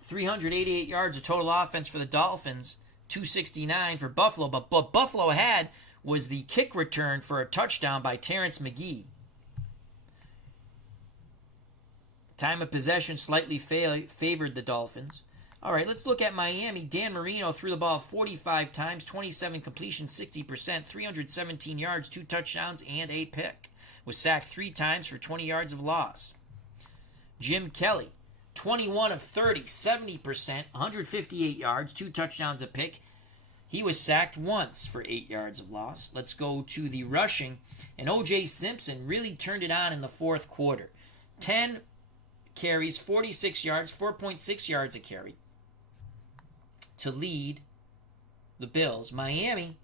388 yards of total offense for the Dolphins. 269 for Buffalo. But what Buffalo had was the kick return for a touchdown by Terrence McGee. Time of possession slightly favored the Dolphins. All right, let's look at Miami. Dan Marino threw the ball 45 times, 27 completions, 60%, 317 yards, 2 touchdowns, and a pick. Was sacked 3 times for 20 yards of loss. Jim Kelly, 21 of 30, 70%, 158 yards, 2 touchdowns a pick. He was sacked once for 8 yards of loss. Let's go to the rushing. And O.J. Simpson really turned it on in the fourth quarter. 10 carries, 46 yards, 4.6 yards a carry to lead the Bills. Miami,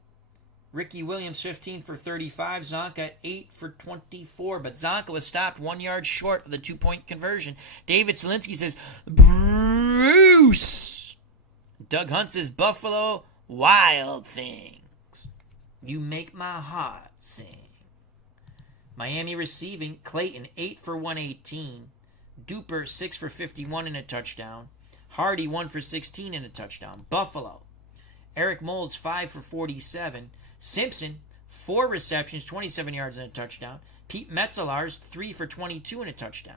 Ricky Williams 15 for 35, Zonka 8 for 24, but Zonka was stopped 1 yard short of the 2-point conversion. David Selinsky says, Bruce! Doug Hunt says, Buffalo Wild Things. You make my heart sing. Miami receiving, Clayton 8 for 118, Duper 6 for 51 and a touchdown, Hardy 1 for 16 and a touchdown. Buffalo, Eric Moulds 5 for 47, Simpson 4 receptions, 27 yards and a touchdown. Pete Metzelaars 3 for 22 and a touchdown.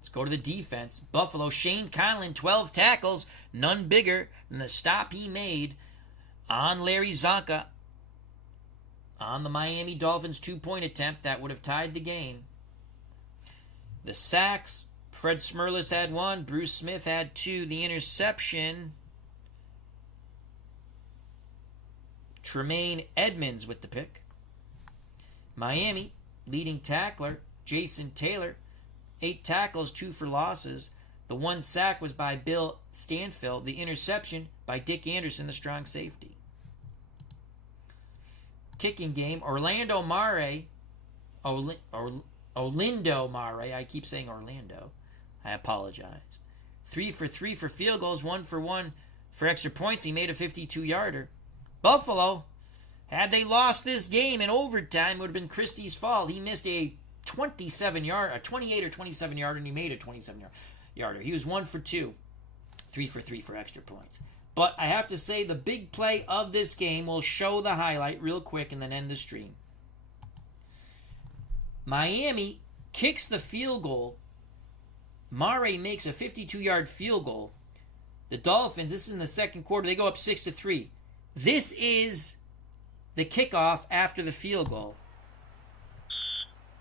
Let's go to the defense. Buffalo, Shane Conlon 12 tackles, none bigger than the stop he made on Larry Zonka on the Miami Dolphins 2-point attempt that would have tied the game. The sacks, Fred Smerlas had 1, Bruce Smith had 2. The interception, Tremaine Edmonds with the pick. Miami, leading tackler, Jason Taylor, 8 tackles, 2 for losses. The 1 sack was by Bill Stanfield. The interception by Dick Anderson, the strong safety. Kicking game, Orlando Mare, Olindo Mare, I keep saying Orlando, I apologize. 3 for 3 for field goals, 1 for 1 for extra points. He made a 52-yarder. Buffalo, had they lost this game in overtime, it would have been Christie's fault. He missed a 28 or 27-yarder, and he made a 27-yarder. He was 1 for 2, 3 for 3 for extra points. But I have to say, the big play of this game, will show the highlight real quick and then end the stream. Miami kicks the field goal. Mare makes a 52-yard field goal. The Dolphins, this is in the second quarter, they go up 6-3. This is the kickoff after the field goal.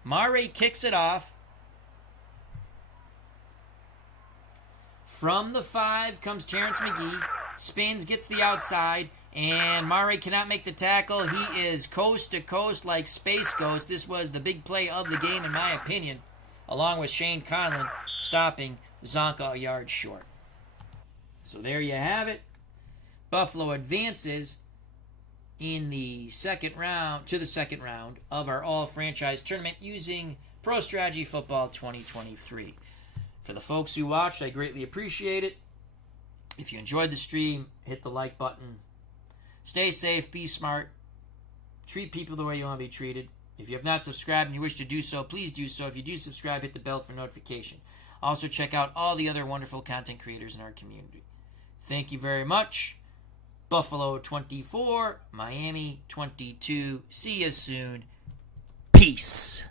Mare kicks it off. From the 5 comes Terrence McGee. Spins, gets the outside, and Mare cannot make the tackle. He is coast to coast like Space Ghost. This was the big play of the game, in my opinion, along with Shane Conlon stopping Zonka a yard short. So there you have it. Buffalo advances in the second round of our all-franchise tournament using Pro Strategy Football 2023. For the folks who watched, I greatly appreciate it. If you enjoyed the stream, hit the like button. Stay safe, be smart, treat people the way you want to be treated. If you have not subscribed and you wish to do so, please do so. If you do subscribe, hit the bell for notification. Also, check out all the other wonderful content creators in our community. Thank you very much. Buffalo 24, Miami 22. See you soon. Peace.